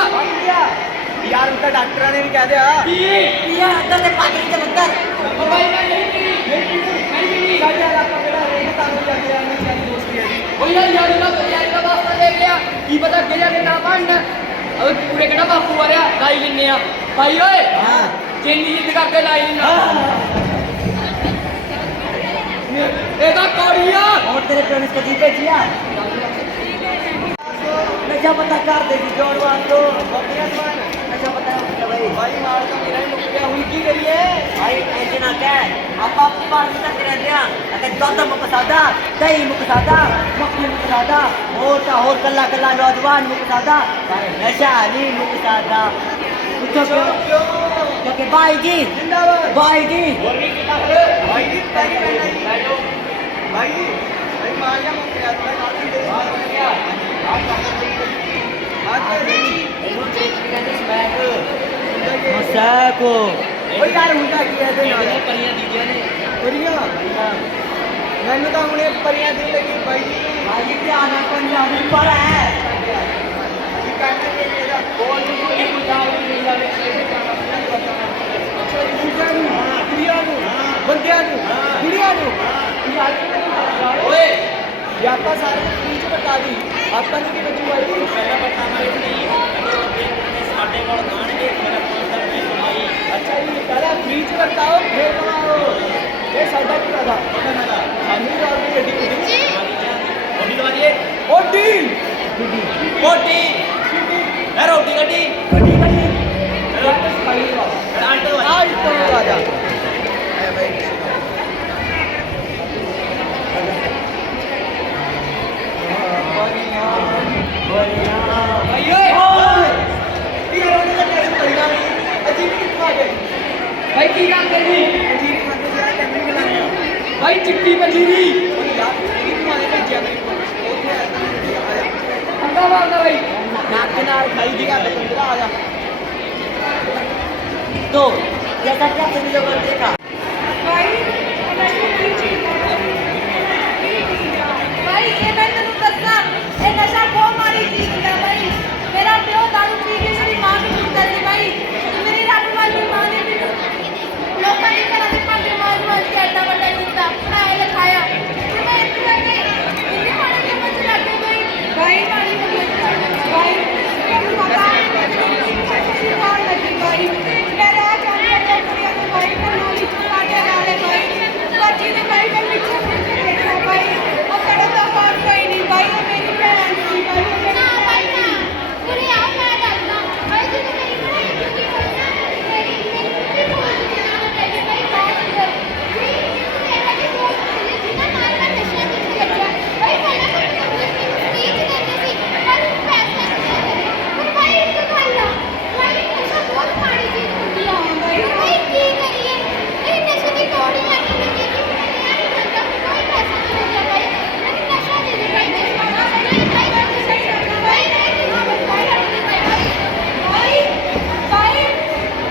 यार उनका डॉक्टर ने भी कह दिया ਪੀ बियर अंदर से पानी के अंदर ਉਹ ਭਾਈ ਮੈਂ ਨਹੀਂ ਪੀਣੀ ਨਹੀਂ ਪੀਣੀ क्या यार आपका मेरा रेट काम हो जाते हैं मेरी दोस्ती है ਉਹ ਯਾਰ ਦਾ ਵਾਸਤਾ ਲੈ ਗਿਆ ਕੀ ਪਤਾ ਅੱਗੇ ਜਾ ਕੇ ਨਾ ਬਣਨਾ ਉਹ ਪੂਰੇ ਕਿਹੜਾ ਬਾਪੂ ਆ ਰਿਹਾ ਲਾਈ ਲੈਨੇ ਆ ਭਾਈ ਓਏ ਹਾਂ ਚੇਨੀ ਜਿੱਦ ਕਰਕੇ ਲਾਈ ਲੈਣਾ ਇਹਦਾ ਕੋੜੀਆ और तेरे पेरेंट्स को जीपे जिया नशा पता कर देगी जोड़वान को नशा पता है भाई भाई मार का मेरा ही मुक गया उनकी करिए भाई टेंशन ना कर आप पानी तक रहते हैं अगर ज्यादा मुकसादा दही मुकसादा मक्खी मुकसादा और कल्ला कल्ला नौजवान मुकसादा नशा नहीं मुकसादा क्योंकि भाई जी जिंदाबाद भाई जी भाई जी तारी भाई भाई मार जा मुक गया थोड़ा काफी दे मसाको ओ यार हुंदा की है दे नाल परियां दीदियां ने परियां मैंने तो हुने परियां दी लगी भाई भाई जी आना पंजाब में पर है ये कहते हैं मेरा बोल नहीं बुझाओ नहीं ਬੰਦਿਆਂ ਨੂੰ ਕੁੜੀਆਂ ਨੂੰ ਓਏ या ਆਪਾਂ ਸਾਰੇ ਨੂੰ ਫ੍ਰੀ ਚ ਬਤਾ ਦੀ ਆਪਾਂ ਨੂੰ ਕੀ ਬਚੂਗਾ ਜੀ ਪਹਿਲਾਂ ਬਤਾਵਾਂਗੇ ਨਹੀਂ ਸਾਡੇ ਕੋਲ ਗਾਣਗੇ ਫਿਰ ਆਪਾਂ ਕਰਦੇ ਕਮਾਈ ਅੱਛਾ ਜੀ ਪਹਿਲਾਂ ਫ੍ਰੀ ਚ ਬਤਾਓ ਫਿਰ ਕਮਾਓ ਇਹ ਸਾਡਾ ਕੀ ਰਹਾ ਸਾਨੂੰ ਵੀ ਗੱਡੀ ਗੱਡੀ ਦਵਾਈਏ ਓਡੀ ਓਡੀ ਇਹ ਰੋਟੀ ਗੱਡੀ ਗੱਡੀ ਗੱਡੀ ਆਟੋ ਆ ਜਾ भाई की काम करनी भाई चिट्टी पंजीरी अंडा मारना भाई नाक के नाल खाई दी का बंदरा आ जा तो जैसा क्या तुम लोगों ने देखा भाई ये मैं तेन दसना ये नशा बहुत माड़ी चीज है भाई मेरा प्यो दारू पी के मेरी मां भी कुटता सी भाई मेरी रब वाली मां ने भी लोकां दी तरह दे भांडे मार के एडा बड़ा किया पढ़ाया लिखाया ते मैं इतनी माड़ी समझ लग गई भाई माड़ी भाई तेन पता है कौन लगी भाई मैं राह जाने को भाई कर लो काटे नाले भाई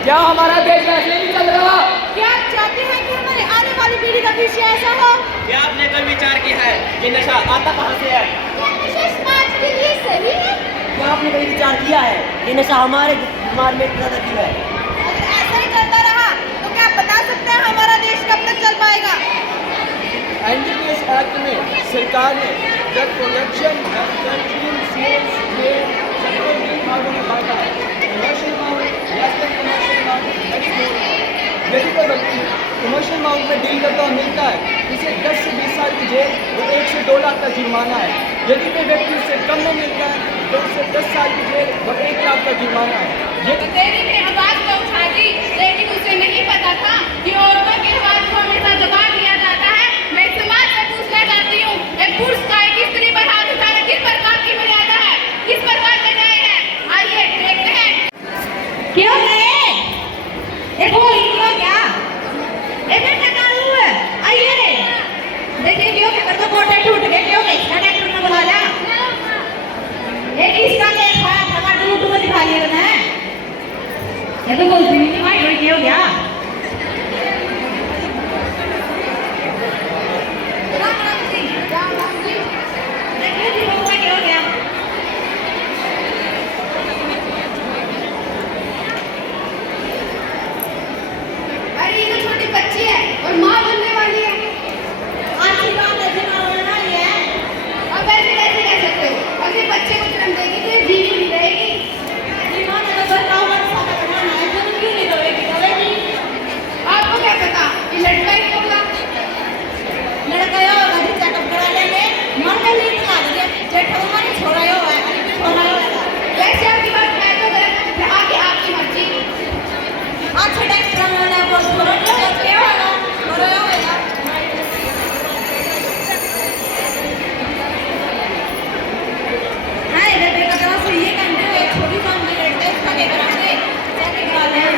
क्या हमारा देश वैसे नहीं चल रहा? क्या आप चाहते हैं कि हमारे आने वाली पीढ़ी का भविष्य ऐसा हो? क्या आपने कभी विचार किया है कि नशा आता कहाँ से है? क्या नशा समाज के लिए सही है? क्या आपने कभी विचार किया है कि नशा हमारे समाज में इतना क्यों है? अगर ऐसा ही चलता रहा तो क्या आप बता सकते हैं हमारा देश कब तक चल पाएगा? एनडीपीएस एक्ट में सरकार ने ड्रग प्रोडक्शन यदि कोई व्यक्ति कमर्शियल अमाउंट में डील करता हुआ मिलता है उसे 10 से 20 साल की जेल और 1 से 2 लाख का जुर्माना है। यदि कोई व्यक्ति उससे कम में मिलता है तो उसे 10 साल की जेल और 1 लाख का जुर्माना है। देवी ने आवाज तो उठा दी, लेकिन उसे नहीं पता था कि औरतों की आवाज को हमेशा दबा दिया जाता है। मैं समाज से पूछना चाहती हूँ, एक पुरुष का एक स्त्री पर हाथ उठाना किस प्रकार की मर्यादा है, किस प्रकार का न्याय है? आइए देखते हैं। क्यों नहीं? एक वो इतना क्या? एक कानून है। आइए देखिए क्यों पेपर तो कोटे टूट गए, क्यों नहीं? डॉक्टर ने बुला लिया। एक इसका केस है, टमाटर टूट को दिखा लिया ना। ये तो बोलती नहीं कि भाई ये हो गया। देखिए जी वो क्या हो गया? अरे ये तो छोटी बच्ची है और माँ बनने वाली है। अच्छी बात है, माँ बनने वाली है। अब ऐसे कैसे कह सकते हो? अगर बच्चे को जन्म देगी तो ये जीवी नहीं रहेगी। माँ ने तो बताओ क्यों नहीं रहेगी? आपको क्या पता कि लड़का ही होगा? लड़का ही होगा जी, चेकअप करा लेंगे। मन में नहीं लगा देंगे, जेठा हमारे छोरा ही होगा, छोरा ही होगा। वैसे आपकी बात है तो गलत है, आगे आपकी मर्जी। अच्छे डॉक्टर ने बोल छोरा क्या होगा? छोरा ही होगा। हाँ इधर देखा तो बस ये करते हुए छोटी फैमिली रहते हैं, इसका क्या कराएंगे? चेक करा लें।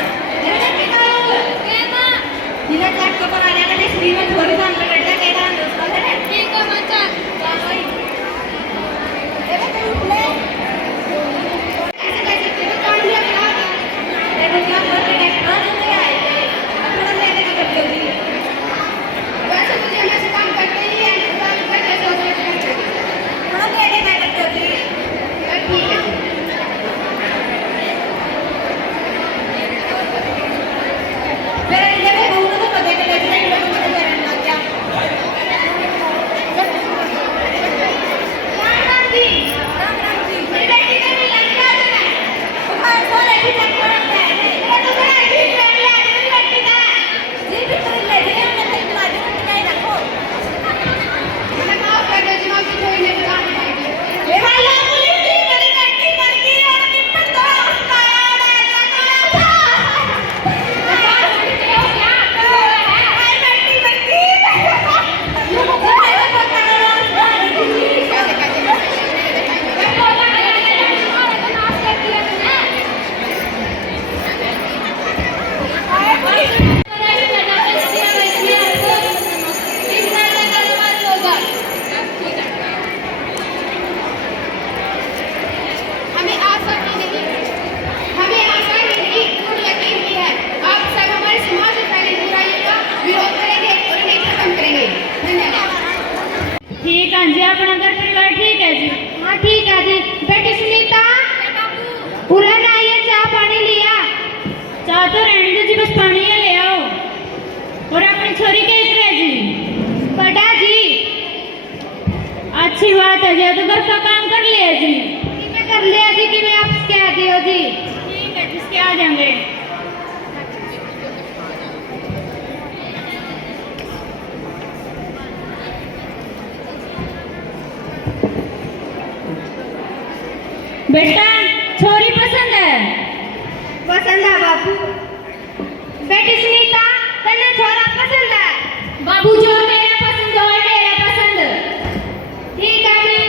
जिला चेक तो करा लेंगे, नहीं फ्री में छोटी फैमिली रहते हैं, क्या कराएंगे उसका? ठीक है मचा। देखो तो उठले। ऐसे कैसे तेरे काम लिया क्या? देखो क्या करते हैं? आज नहीं आए। अपना लेने का करते हो। वैसे मुझे हमेशा काम करते ही है, काम करते हो तो करते हो। थोड़ा लेने का करते हो जी। ठीक है। फिर ये भी बहुत तो पता है कि लेकिन लोगों को तो करना क्या? राम जी, मेरी बेटी का भी लड़का है। तुम्हारे सारे भी लड़के हैं। मेरा तो बड़ा ठीक है, मेरी बेटी का। जी भी तो ले दिया, मैं तो इतना दिन नहीं रखो। मैं माफ कर दो जी, माफी कोई नहीं बता पाएगी। मेरा लोग पुलिस की मेरी बेटी मर गई और निपट दो उसका यार है क्या? हमें आशा ही नहीं, पूर्ण यकीन भी है। आप सब हमारे समाज में फैली बुराइयों का विरोध करेंगे और इन्हें खत्म करेंगे। धन्यवाद। ठीक है जी, अपना घर परिवार ठीक है जी? हाँ ठीक है जी। बेटी सुनीता, उड़न आई है, चाय पानी लिया? चाय तो रहने दो जी, बस पानी ले आओ। और अपनी छोरी के इतने जी? बड़ा जी। अच्छी बात है जी, तो घर का काम कर लिया जी? मैं कर लिया जी, कि मैं आप क्या दियो जी? ठीक है, जिसके आ जाएंगे। बेटा छोरी पसंद है? पसंद है बाबू। बेटी सुनीता, तन्ने छोरा पसंद है? बाबू जो मेरा पसंद हो मेरा पसंद। ठीक है जी,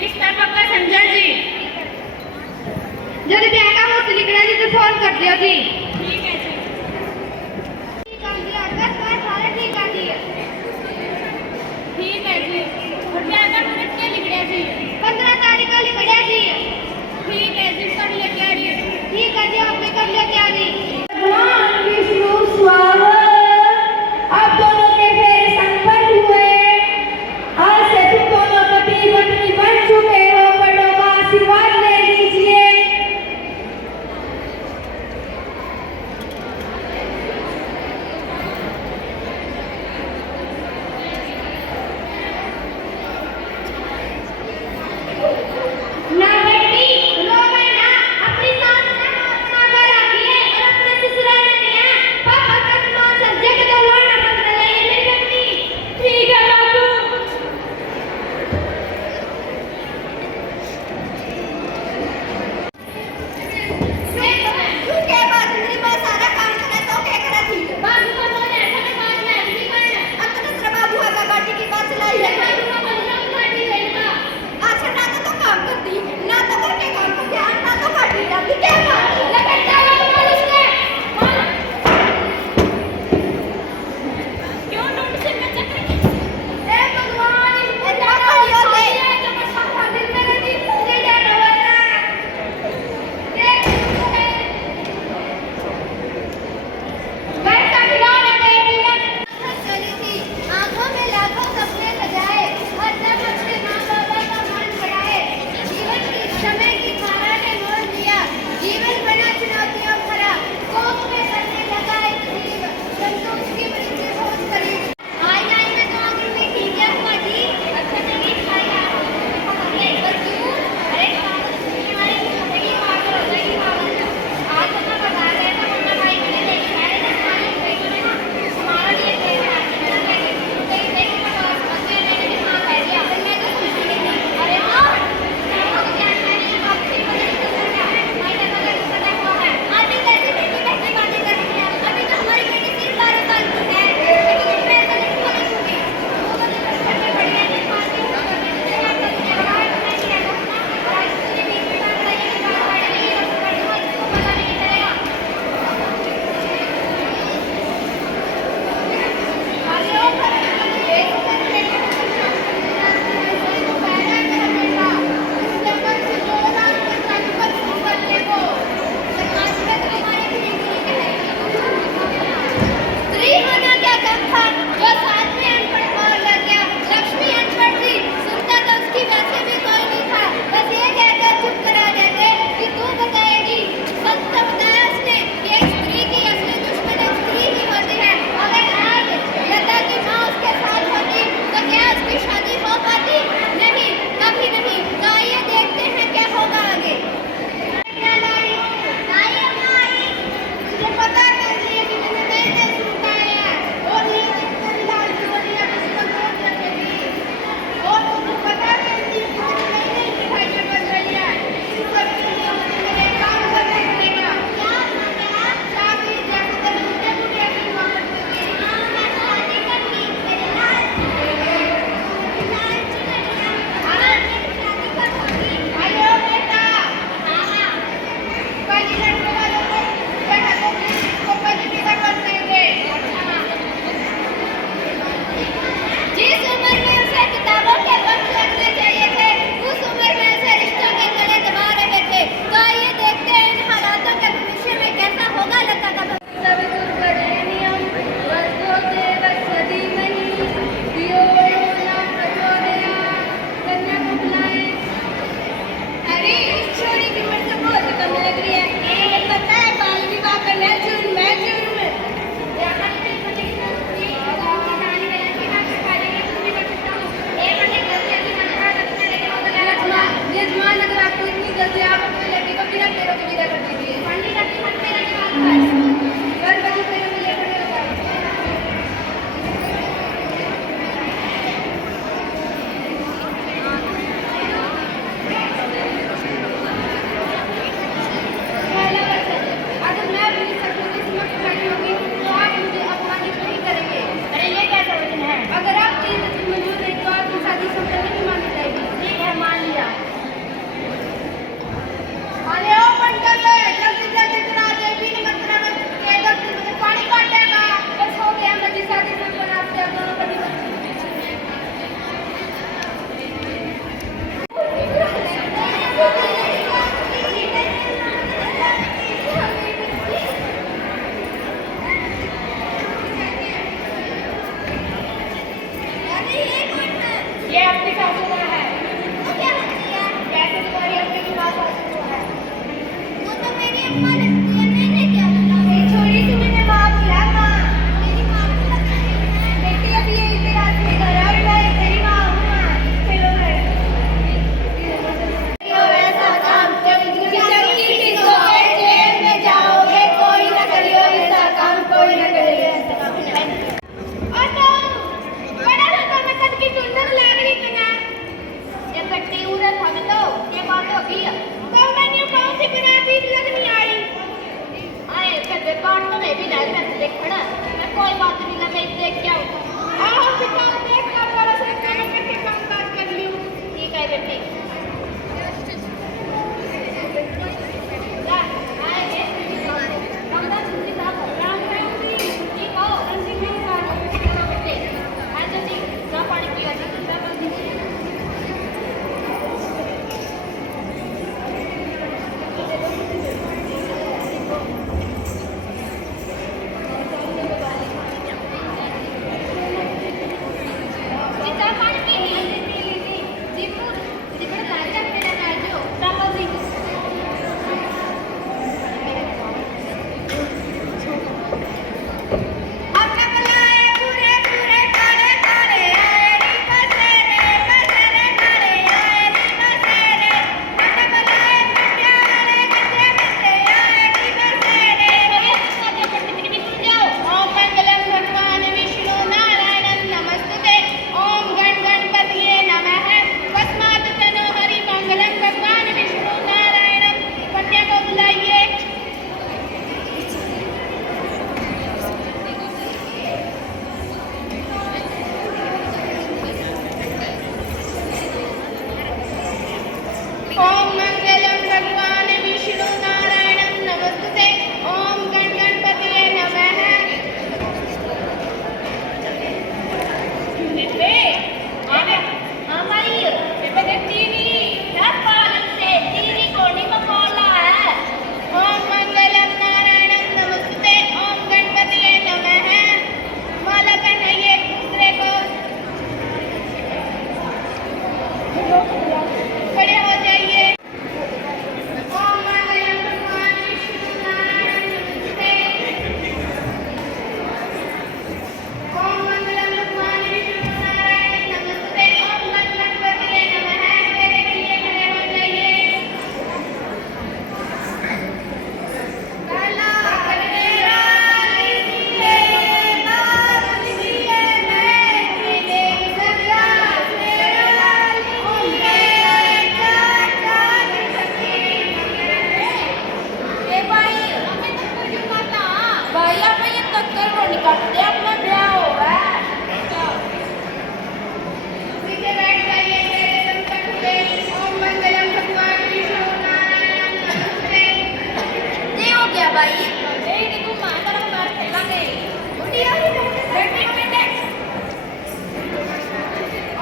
रिश्ता पक्का समझा जी। जब ब्याह का वक्त निकला जी तो फोन कर दियो जी। ठीक है जी। ठीक है जी, अगस्त में सारे ठीक है जी। ठीक है जी। और ब्याह का मुहूर्त क्या लिख रहा जी? 15 तारीख का लिख रहा जी। ठीक है जी, कर लिया तैयारी। ठीक है जी, आपने कर लिया तैयारी। जिस उम्र में उसे किताबों के पंख लगने चाहिए थे, उस उम्र में उसे रिश्तों के गले दबा रहे थे। तो आइए देखते हैं इन हालातों के भविष्य में कैसा होगा लता का अरे इस छोरी की उम्र तो बहुत कम लग रही है। ये पता है बाल विवाह करना जुर्म है, जुर्म। यजमान अगर आपको इतनी जल्दी आप अपने लड़के को बिना पैरों के विदा कर दीजिए। घर बच्चे पैरों में ले खड़े होता है। अगर मैं अपनी शक्ति के समक्ष खड़ी होगी तो आप मुझे अपमानित नहीं करेंगे। अरे ये कैसा वचन है? अगर आप चीज मौजूद है तो आपकी शादी संपन्न नहीं मानी जाएगी। ठीक है, मान लिया। अरे ओ पंडित ले, जल्दी जल्दी करा दे। बिन मतलब के दफ्तर में पानी काटेगा। बस हो गया, मेरी शादी संपन्न। आपसे आप दोनों का दिवस ये अपनी सासू माँ है। कैसे तुम्हारी अपनी की माँ सासू माँ है? वो तो मेरी अम्मा लगती है। मैंने क्या बोला? छोरी से मैंने माँ बोला। माँ मेरी माँ को लगती है बेटी। अभी यही पे रात में घर और मैं तेरी माँ हूँ। माँ चलो घर। ऐसा काम चमकी किसको जेल में जाओगे? कोई न करियो ऐसा काम, कोई न करियो ऐसा काम। की सुंदर लग रही थी ना, जब कट्टी उधर था तो ये बात हो गई। तो मैंने कौन सी बनाती लगनी आई? आए कदे काट तो मैं भी लग रहा था देखना। मैं कोई बात नहीं लगे देख क्या आओ सिकाल देख कर बड़ा से काम करके काम काज कर लियो। ठीक है बेटी। आए ये हम ना सुनती था राम राम जी ठीक हो रंजी में बात करो बेटे। आ जा जी जा पानी पिया जी। भाई देखो माता का बात खेलेंगे उड़िया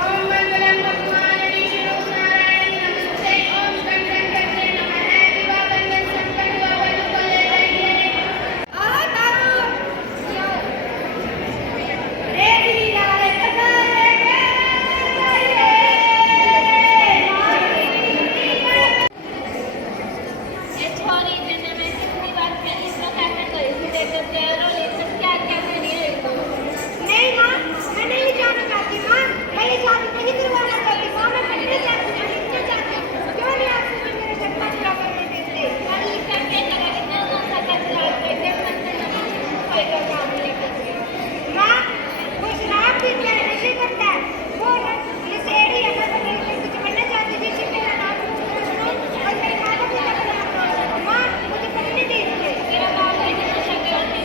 ओम मंगलम भगवान विष्णु नारायण नमस्ते ओम कंठन कंठे नमः विवाह बंधन संकट वावनु कले रहिए आ तारो रे वीरा रे कसारे ये छोरी मैंने मैं कितनी बार पहले तो कहने गई थी देखो तेरो लेकिन क्या क्या नहीं है नहीं मां मैं नहीं जाना चाहती मां मैं ये शादी नहीं करवाना चाहती मां मैं पढ़ने चाहती हूं लिखना चाहती हूं क्यों नहीं आप मुझे मेरे घर पर पूरा करने देते कल करके करेंगे मैं कौन सा कर चलाते जब मन से कोई का काम नहीं करते मां वो शराब पीता है नशे करता है वो नशेड़ी है मैं कुछ बनना चाहती थी जिससे मेरा नाम और मेरे मां को भी लगना मां मुझे पढ़ने दीजिए मेरा बाप है नशा करती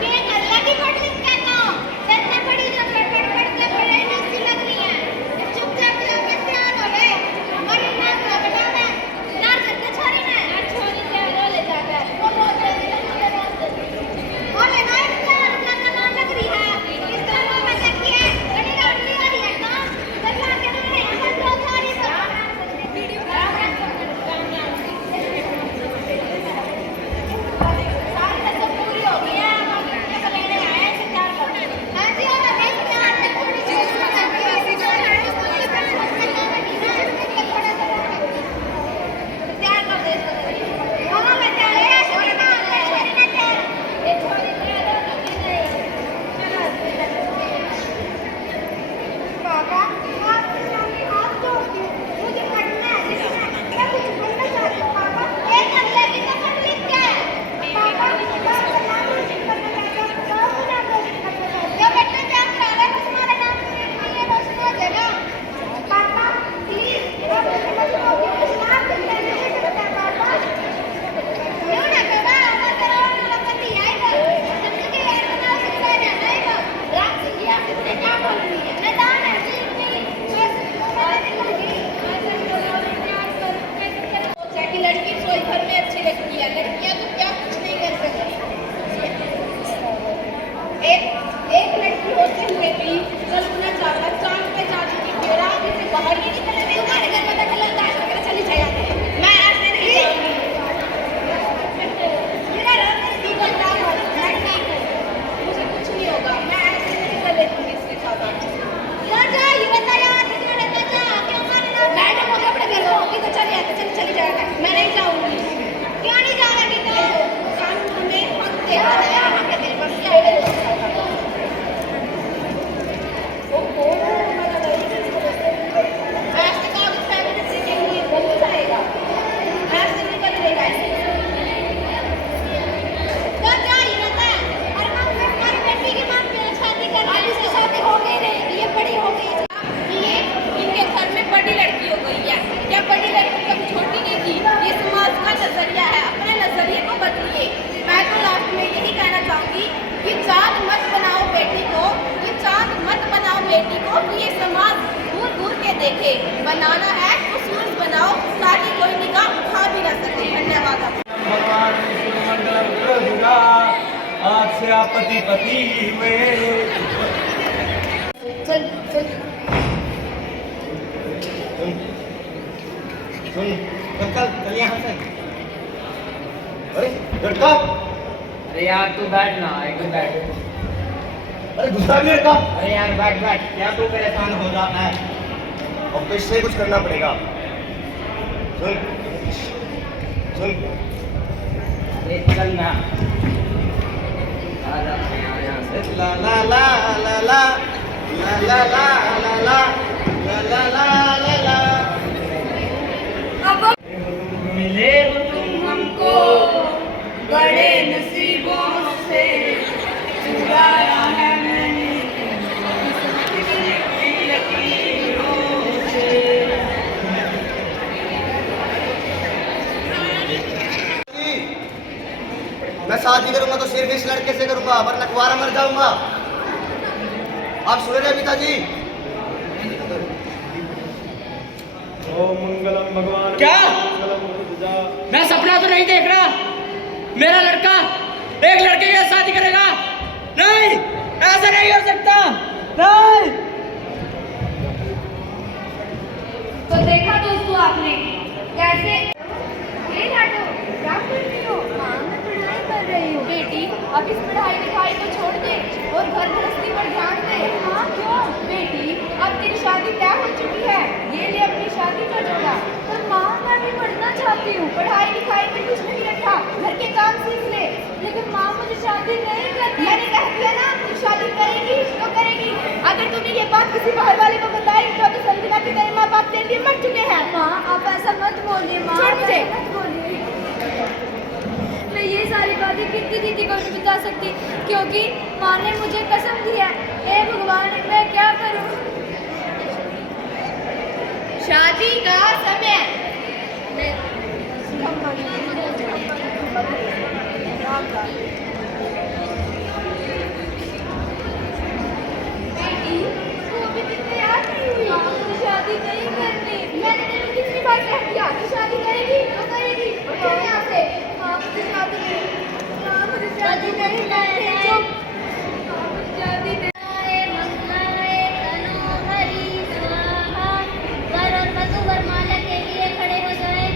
क्या कर लगी पढ़ लिख के ना इतना पढ़ी जो पढ़ के पढ़ाई नहीं लग रही है चुपचाप जाके तैयार हो गए हमारे नाम का बेटा मैं यार करके छोड़ी ना यार छोड़ी के रो ले जाता है वो बहुत जल्दी और लेना है यार क्या नाम लग रही है इस तरह में देखी है बड़ी रानी वाली है ना करना के नहीं हम तो सारी सब वीडियो सारी सब पूरी हो गई है हम ये लेने आए हैं चार लोग हां जी और मैं चार से पूरी चीज करके ऐसे जो है उसको तैयार कर दे वहां मैं तैयार है छोड़ना है तैयार ये छोड़ी बाबा आप जोड़ती हूँ मुझे पढ़ना है मैं कुछ बनना चाहती हूँ पापा एक अगले की कसम लिख के पापा जो बच्चे क्या करा रहे हैं तुम्हारे नाम से ये रोशन हो जाएगा पापा प्लीज आप नाम लिखते नहीं सकते पापा क्यों ना करा अगर करो ना पति आएगा सबसे के यार बना सकता है जाएगा रात से किया कितने क्या बोल रही है मैं दान है कि लड़की सोई घर में अच्छी लगती है लड़कियां तो क्या कुछ नहीं कर सकती एक लड़की होते हुए भी कल्पना चावला चांद पे जा चुकी थी और आप इसे बाहर ही निकलने नहीं हमारे घर में दखल अंदाज करके चली जाएगी मैं ऐसे नहीं मेरा रंग नहीं बनता मैं ठीक हूँ मुझे कुछ नहीं होगा मैं ऐसे नहीं कर लेती इसके साथ राजा ये बता यार कितना डरना चाह क्यों मारना मैडम को अपने घर में होगी तो चली आते चली जाएगा मैं नहीं जाऊंगी क्यों नहीं जाना कि तो कानून हमें हक देता है हमें तेरे पास क्या है ओ ऐसे कागज पैकेट से कहीं बंद जाएगा ऐसे नहीं बदलेगा तो क्या ये बता और हमारी बेटी की मां पे शादी कर अभी से शादी हो गई रहेगी ये बड़ी हो गई ये इनके घर में बड़ी लड़की हो गई है क्या बड़ी लड़की कभी छोटी नहीं थी ये समाज का नजरिया है अपने नजरिए को बदलिए मैं तो लास्ट में यही कहना चाहूंगी कि चांद मत बनाओ बेटी को कि चांद मत बनाओ बेटी को कि ये समाज दूर दूर के देखे बनाना है तो सूरज बनाओ ताकि कोई निगाह उठा भी ना सके धन्यवाद भगवान विष्णु मंगलम प्रभुगा आज से आप पति पति हुए चल चल सुन चल यहाँ से अरे लड़का अरे यार तू बैठ ना एक बैठ अरे गुस्सा नहीं लड़का अरे यार बैठ बैठ क्या तू परेशान हो जाता है और तो इससे कुछ करना पड़ेगा सुन सुन अरे चल ना ला ला ला ला ला ला ला ला ला ला ला ला ला ला मिले हो तुम हमको बड़े नसीबों से चुराया है मैंने मैं शादी करूंगा तो सिर्फ इस लड़के से करूंगा वरना कुंवारा मर जाऊंगा आप सुन रहे पिताजी ओम मंगलम भगवान क्या? मंगलम मैं सपना तो नहीं देख रहा मेरा लड़का एक लड़के के साथ शादी करेगा? नहीं, ऐसा नहीं हो सकता। नहीं। तो देखा दोस्तों आपने कैसे ये लाडो क्या कर रही हो? हाँ मैं पढ़ाई कर रही हूँ। बेटी अब इस पढ़ाई लिखाई को छोड़ दे और घर गृहस्थी पर ध्यान दे। हाँ क्यों बेटी, अब तेरी शादी तय हो चुकी है, ये ले अपनी शादी का जोड़ा। पर माँ मैं भी पढ़ना चाहती हूँ, पढ़ाई लिखाई में कुछ नहीं रखा, घर के काम सीख ले। लेकिन माँ मुझे शादी नहीं करनी। मैंने कह दिया ना, तू शादी करेगी तो करेगी। अगर तूने ये बात किसी बाहर वाले को बताई तो समझना कि तेरे माँ बाप तेरे लिए मर चुके हैं। माँ आप ऐसा मत बोलिए। माँ छोड़ मुझे मत बोलिए। मैं ये सारी बातें कितनी दीदी को नहीं बता सकती, क्योंकि माँ ने मुझे कसम दी है। हे भगवान मैं क्या करूँ? शादी का समय शादी नहीं करनी। मैंने तेरे को कितनी बार कह दिया कि शादी करेगी तो करेगी। चल यहाँ से। हाँ मुझे शादी नहीं, हाँ मुझे शादी नहीं करनी। चुप, शादी नहीं। वर और वधू वरमाला के लिए खड़े हो जाए।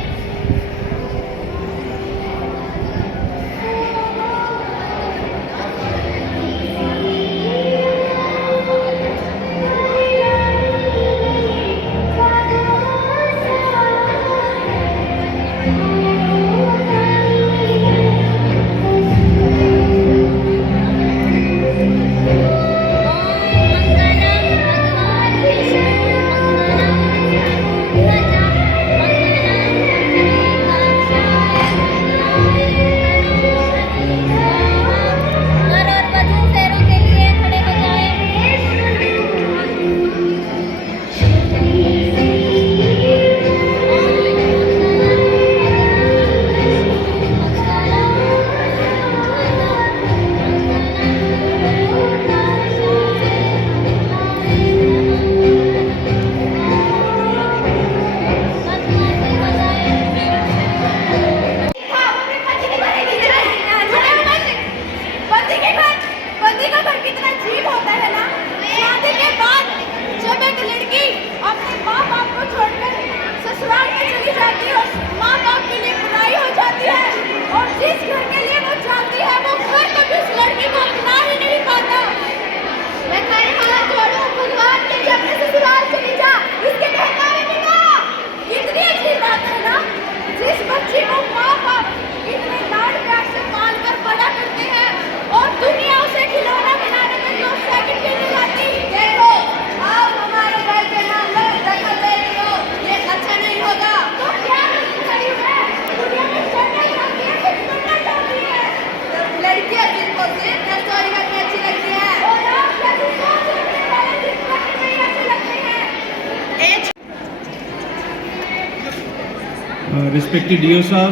Respected DO sir,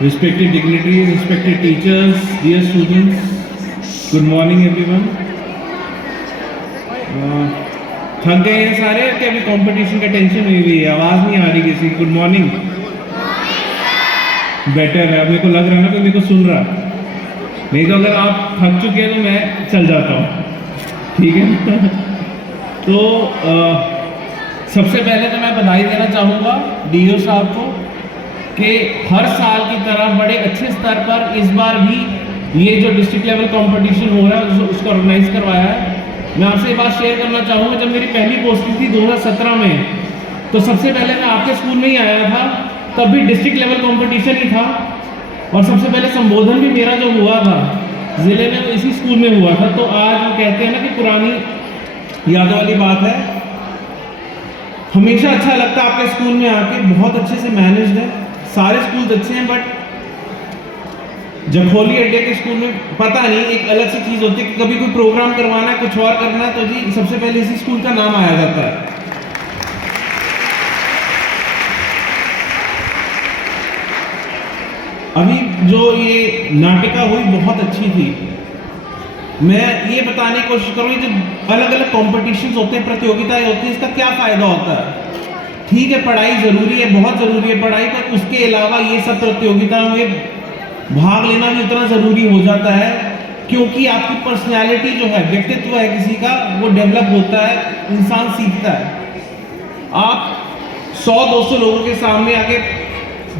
respected dignitaries, respected teachers, dear students, good morning everyone. थक गए हैं सारे कि अभी कंपटीशन का टेंशन हुई हुई है, आवाज़ नहीं आ रही किसी? Good morning. बेटर है, मेरे को लग रहा है ना कि मेरे को सुन रहा, नहीं तो अगर आप थक चुके हैं तो मैं चल जाता हूँ, ठीक है? तो सबसे पहले तो मैं बधाई देना चाहूँगा डीओ साहब को कि हर साल की तरह बड़े अच्छे स्तर पर इस बार भी ये जो डिस्ट्रिक्ट लेवल कंपटीशन हो रहा है उसको ऑर्गेनाइज करवाया है। मैं आपसे ये बात शेयर करना चाहूँगा, जब मेरी पहली पोस्टिंग थी 2017 में, तो सबसे पहले मैं आपके स्कूल में ही आया था, तब भी डिस्ट्रिक्ट लेवल कंपटीशन ही था और सबसे पहले संबोधन भी मेरा जो हुआ था ज़िले में वो इसी स्कूल में हुआ था। तो आज वो कहते हैं ना कि पुरानी यादों वाली बात है, हमेशा अच्छा लगता है आपके स्कूल में आके, बहुत अच्छे से मैनेज्ड है, सारे स्कूल्स अच्छे हैं, बट जखोली अड्डे के स्कूल में पता नहीं एक अलग सी चीज़ होती है कि कभी कोई प्रोग्राम करवाना है, कुछ और करना है, तो जी सबसे पहले इसी स्कूल का नाम आया जाता है। अभी जो ये नाटिका हुई बहुत अच्छी थी। मैं ये बताने की कोशिश करूँगी जो अलग अलग कॉम्पिटिशन्स होते हैं, प्रतियोगिताएं होती हैं, इसका क्या फ़ायदा होता है? ठीक है, पढ़ाई ज़रूरी है, बहुत ज़रूरी है पढ़ाई, पर उसके अलावा ये सब प्रतियोगिताओं में भाग लेना भी उतना ज़रूरी हो जाता है, क्योंकि आपकी पर्सनैलिटी जो है, व्यक्तित्व है किसी का, वो डेवलप होता है, इंसान सीखता है। आप 100-200 लोगों के सामने आके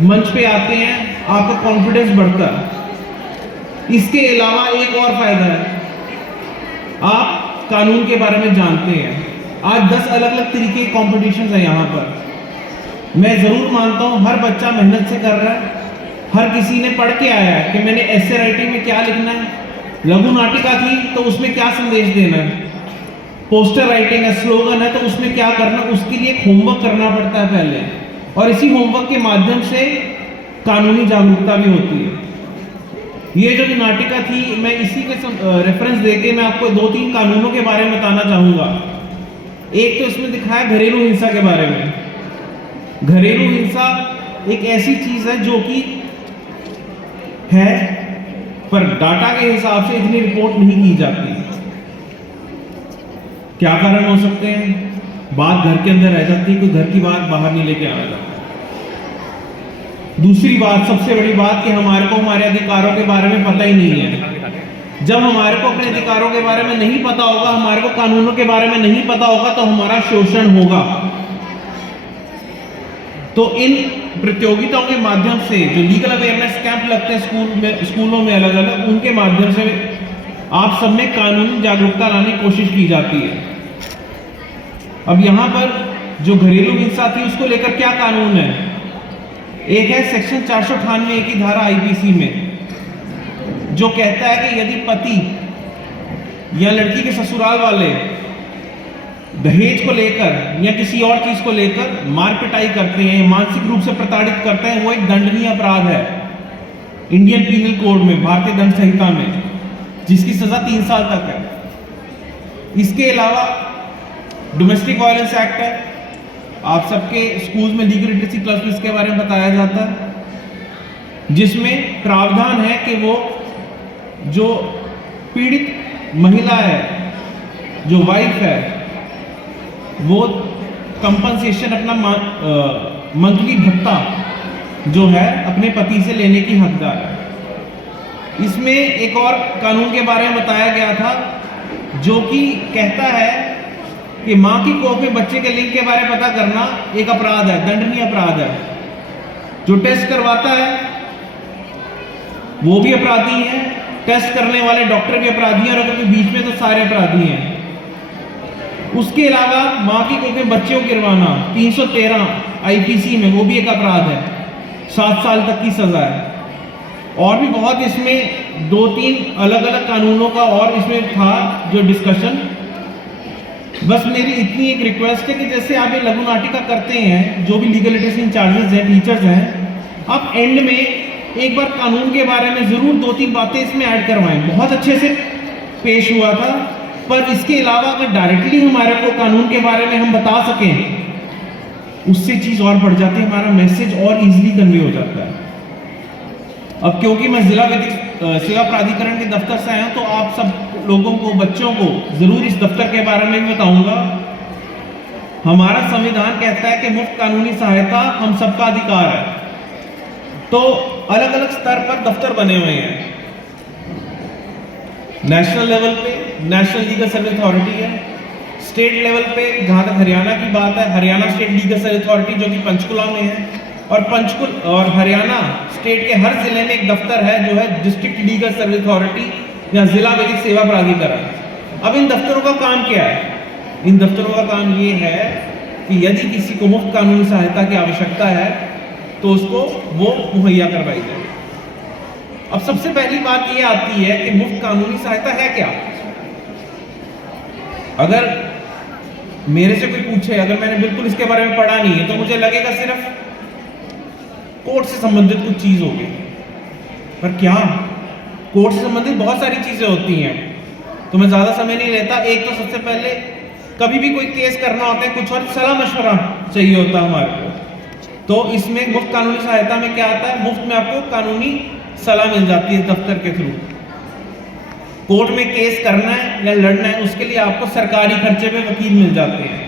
मंच पे आते हैं, आपका कॉन्फिडेंस बढ़ता है। इसके अलावा एक और फायदा है, आप कानून के बारे में जानते हैं। आज 10 अलग अलग तरीके के कॉम्पिटिशन्स हैं यहाँ पर। मैं ज़रूर मानता हूँ हर बच्चा मेहनत से कर रहा है, हर किसी ने पढ़ के आया है कि मैंने एसे राइटिंग में क्या लिखना है, लघु नाटिका थी तो उसमें क्या संदेश देना है, पोस्टर राइटिंग है, स्लोगन है तो उसमें क्या करना, उसके लिए एक होमवर्क करना पड़ता है पहले, और इसी होमवर्क के माध्यम से कानूनी जागरूकता भी होती है। ये जो नाटिका थी, मैं इसी के रेफरेंस देके मैं आपको 2-3 कानूनों के बारे में बताना चाहूँगा। एक तो इसमें दिखाया घरेलू हिंसा के बारे में। घरेलू हिंसा एक ऐसी चीज़ है जो कि है, पर डाटा के हिसाब से इतनी रिपोर्ट नहीं की जाती। क्या कारण हो सकते हैं? बात घर के अंदर रह जाती है, कोई घर की बात बाहर नहीं लेके आना जाता। दूसरी बात, सबसे बड़ी बात, कि हमारे को हमारे अधिकारों के बारे में पता ही नहीं है। जब हमारे को अपने अधिकारों के बारे में नहीं पता होगा, हमारे को कानूनों के बारे में नहीं पता होगा, तो हमारा शोषण होगा। तो इन प्रतियोगिताओं के माध्यम से जो लीगल अवेयरनेस कैंप लगते हैं स्कूलों में अलग अलग, उनके माध्यम से आप सब में कानूनी जागरूकता लाने की कोशिश की जाती है। अब यहाँ पर जो घरेलू हिंसा थी उसको लेकर क्या कानून है? एक है सेक्शन 498 की धारा आईपीसी में, जो कहता है कि यदि पति या लड़की के ससुराल वाले दहेज को लेकर या किसी और चीज को लेकर मार पिटाई करते हैं, मानसिक रूप से प्रताड़ित करते हैं, वो एक दंडनीय अपराध है इंडियन पीनल कोड में, भारतीय दंड संहिता में, जिसकी सजा 3 साल तक है। इसके अलावा डोमेस्टिक वायलेंस एक्ट है। आप सबके स्कूल्स में लीगल लिटरेसी क्लास में इसके बारे में बताया जाता है, जिसमें प्रावधान है कि वो जो पीड़ित महिला है, जो वाइफ है, वो कंपनसेशन अपना मंथली भत्ता जो है अपने पति से लेने की हकदार है। इसमें एक और कानून के बारे में बताया गया था, जो कि कहता है कि माँ की कोख में बच्चे के लिंग के बारे में पता करना एक अपराध है, दंडनीय अपराध है। जो टेस्ट करवाता है वो भी अपराधी है, टेस्ट करने वाले डॉक्टर भी अपराधी हैं, और अगर बीच में तो सारे अपराधी हैं। उसके अलावा माँ की कोख में बच्चे को गिरवाना 313 आईपीसी में, वो भी एक अपराध है, 7 साल तक की सजा है। और भी बहुत इसमें 2-3 अलग अलग कानूनों का और इसमें था जो डिस्कशन। बस मेरी इतनी एक रिक्वेस्ट है कि जैसे आप ये लघु नाटिका करते हैं, जो भी लीगल लिटरेसी इंचार्जेस हैं, टीचर्स हैं, आप एंड में एक बार कानून के बारे में ज़रूर 2-3 बातें इसमें ऐड करवाएं। बहुत अच्छे से पेश हुआ था, पर इसके अलावा अगर डायरेक्टली हमारे को कानून के बारे में हम बता सकें, उससे चीज़ और बढ़ जाती है, हमारा मैसेज और इजीली कन्वे हो जाता है। अब क्योंकि मैं जिला विधिक सेवा प्राधिकरण के दफ्तर से आया हूँ, तो आप सब लोगों को, बच्चों को ज़रूर इस दफ्तर के बारे में भी बताऊंगा। हमारा संविधान कहता है कि मुफ्त कानूनी सहायता हम सबका अधिकार है। तो अलग अलग स्तर पर दफ्तर बने हुए हैं। नेशनल लेवल पे नेशनल लीगल सर्विस अथॉरिटी है, स्टेट लेवल पे जहाँ तक हरियाणा की बात है, Haryana state legal service authority जो कि पंचकुला में है, और हरियाणा स्टेट के हर जिले में एक दफ्तर है जो है डिस्ट्रिक्ट लीगल सर्विस अथॉरिटी या जिला विधिक सेवा प्राधिकरण। अब इन दफ्तरों का काम क्या है? इन दफ्तरों का काम ये है कि यदि किसी को मुफ्त कानूनी सहायता की आवश्यकता है तो उसको वो मुहैया करवाई जाए। अब सबसे पहली बात ये आती है कि मुफ्त कानूनी सहायता है क्या? अगर मेरे से कोई पूछे, अगर मैंने बिल्कुल इसके बारे में पढ़ा नहीं है, तो मुझे लगेगा सिर्फ कोर्ट से संबंधित कुछ चीज होगी। पर क्या? कोर्ट से संबंधित बहुत सारी चीजें होती हैं, तो मैं ज्यादा समय नहीं लेता। एक तो सबसे पहले कभी भी कोई केस करना होता है, कुछ और सलाह मशवरा चाहिए होता है हमारे को, तो इसमें मुफ्त कानूनी सहायता में क्या आता है? मुफ्त में आपको कानूनी सलाह मिल जाती है दफ्तर के थ्रू। कोर्ट में केस करना है या लड़ना है, उसके लिए आपको सरकारी खर्चे पे वकील मिल जाते हैं।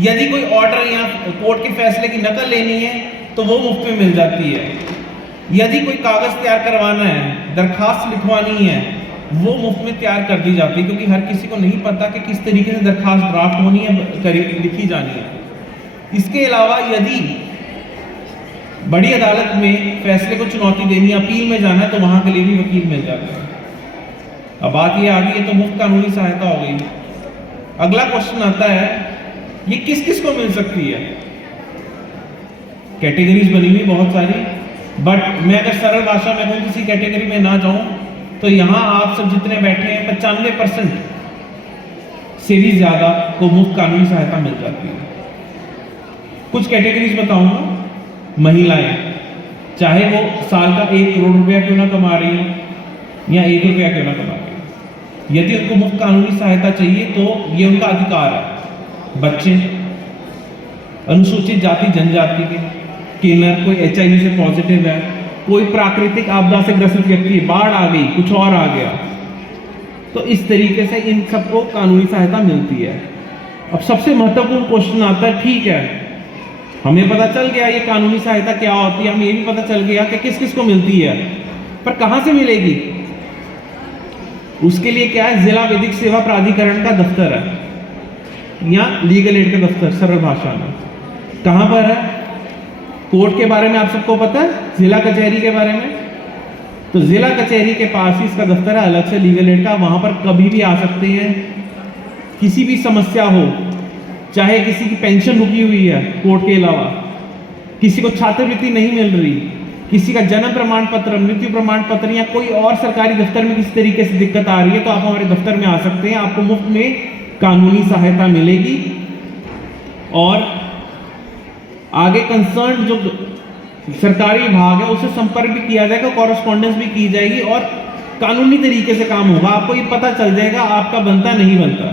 यदि कोई ऑर्डर या कोर्ट के फैसले की नकल लेनी है तो वो मुफ्त में मिल जाती है। यदि कोई कागज़ तैयार करवाना है, दरखास्त लिखवानी है, वो मुफ्त में तैयार कर दी जाती है, क्योंकि हर किसी को नहीं पता कि किस तरीके से दरखास्त ड्राफ्ट होनी है, लिखी जानी है। इसके अलावा यदि बड़ी अदालत में फैसले को चुनौती देनी है, अपील में जाना है, तो वहाँ के लिए भी वकील मिल जाता है। अब बात ये आ गई है तो मुफ्त कानूनी सहायता हो गई। अगला क्वेश्चन आता है, ये किस किस को मिल सकती है? कैटेगरीज बनी हुई बहुत सारी, बट मैं अगर सरल भाषा में कहूँ, किसी कैटेगरी में ना जाऊँ, तो यहाँ आप सब जितने बैठे हैं 95% से भी ज़्यादा को मुफ्त कानूनी सहायता मिल जाती है। कुछ कैटेगरीज बताऊँगा। महिलाएं, चाहे वो साल का 1 करोड़ रुपया क्यों ना कमा रही हो या 1 रुपया क्यों ना कमा रही हो, यदि उनको मुफ्त कानूनी सहायता चाहिए तो ये उनका अधिकार है। बच्चे, अनुसूचित जाति जनजाति के, किन्नर, कोई HIV से पॉजिटिव है, कोई प्राकृतिक आपदा से ग्रसित व्यक्ति, बाढ़ आ गई, कुछ और आ गया, तो इस तरीके से इन सबको कानूनी सहायता मिलती है। अब सबसे महत्वपूर्ण क्वेश्चन आता है, ठीक है हमें पता चल गया ये कानूनी सहायता क्या होती है, हमें ये भी पता चल गया कि किस किस को मिलती है, पर कहाँ से मिलेगी? उसके लिए क्या है, जिला विधिक सेवा प्राधिकरण का दफ्तर है या लीगल एड का दफ्तर, सरल भाषा में कहाँ पर है? कोर्ट के बारे में आप सबको पता है, जिला कचहरी के बारे में, तो जिला कचहरी के पास ही इसका दफ्तर है, अलग से लीगल एड का। वहां पर कभी भी आ सकते हैं, किसी भी समस्या हो, चाहे किसी की पेंशन रुकी हुई है कोर्ट के अलावा, किसी को छात्रवृत्ति नहीं मिल रही, किसी का जन्म प्रमाण पत्र, मृत्यु प्रमाण पत्र या कोई और सरकारी दफ्तर में किसी तरीके से दिक्कत आ रही है, तो आप हमारे दफ्तर में आ सकते हैं, आपको मुफ्त में कानूनी सहायता मिलेगी। और आगे कंसर्न जो सरकारी विभाग है उससे संपर्क भी किया जाएगा, कॉरेस्पॉन्डेंस भी की जाएगी और कानूनी तरीके से काम होगा। आपको ये पता चल जाएगा आपका बनता नहीं बनता।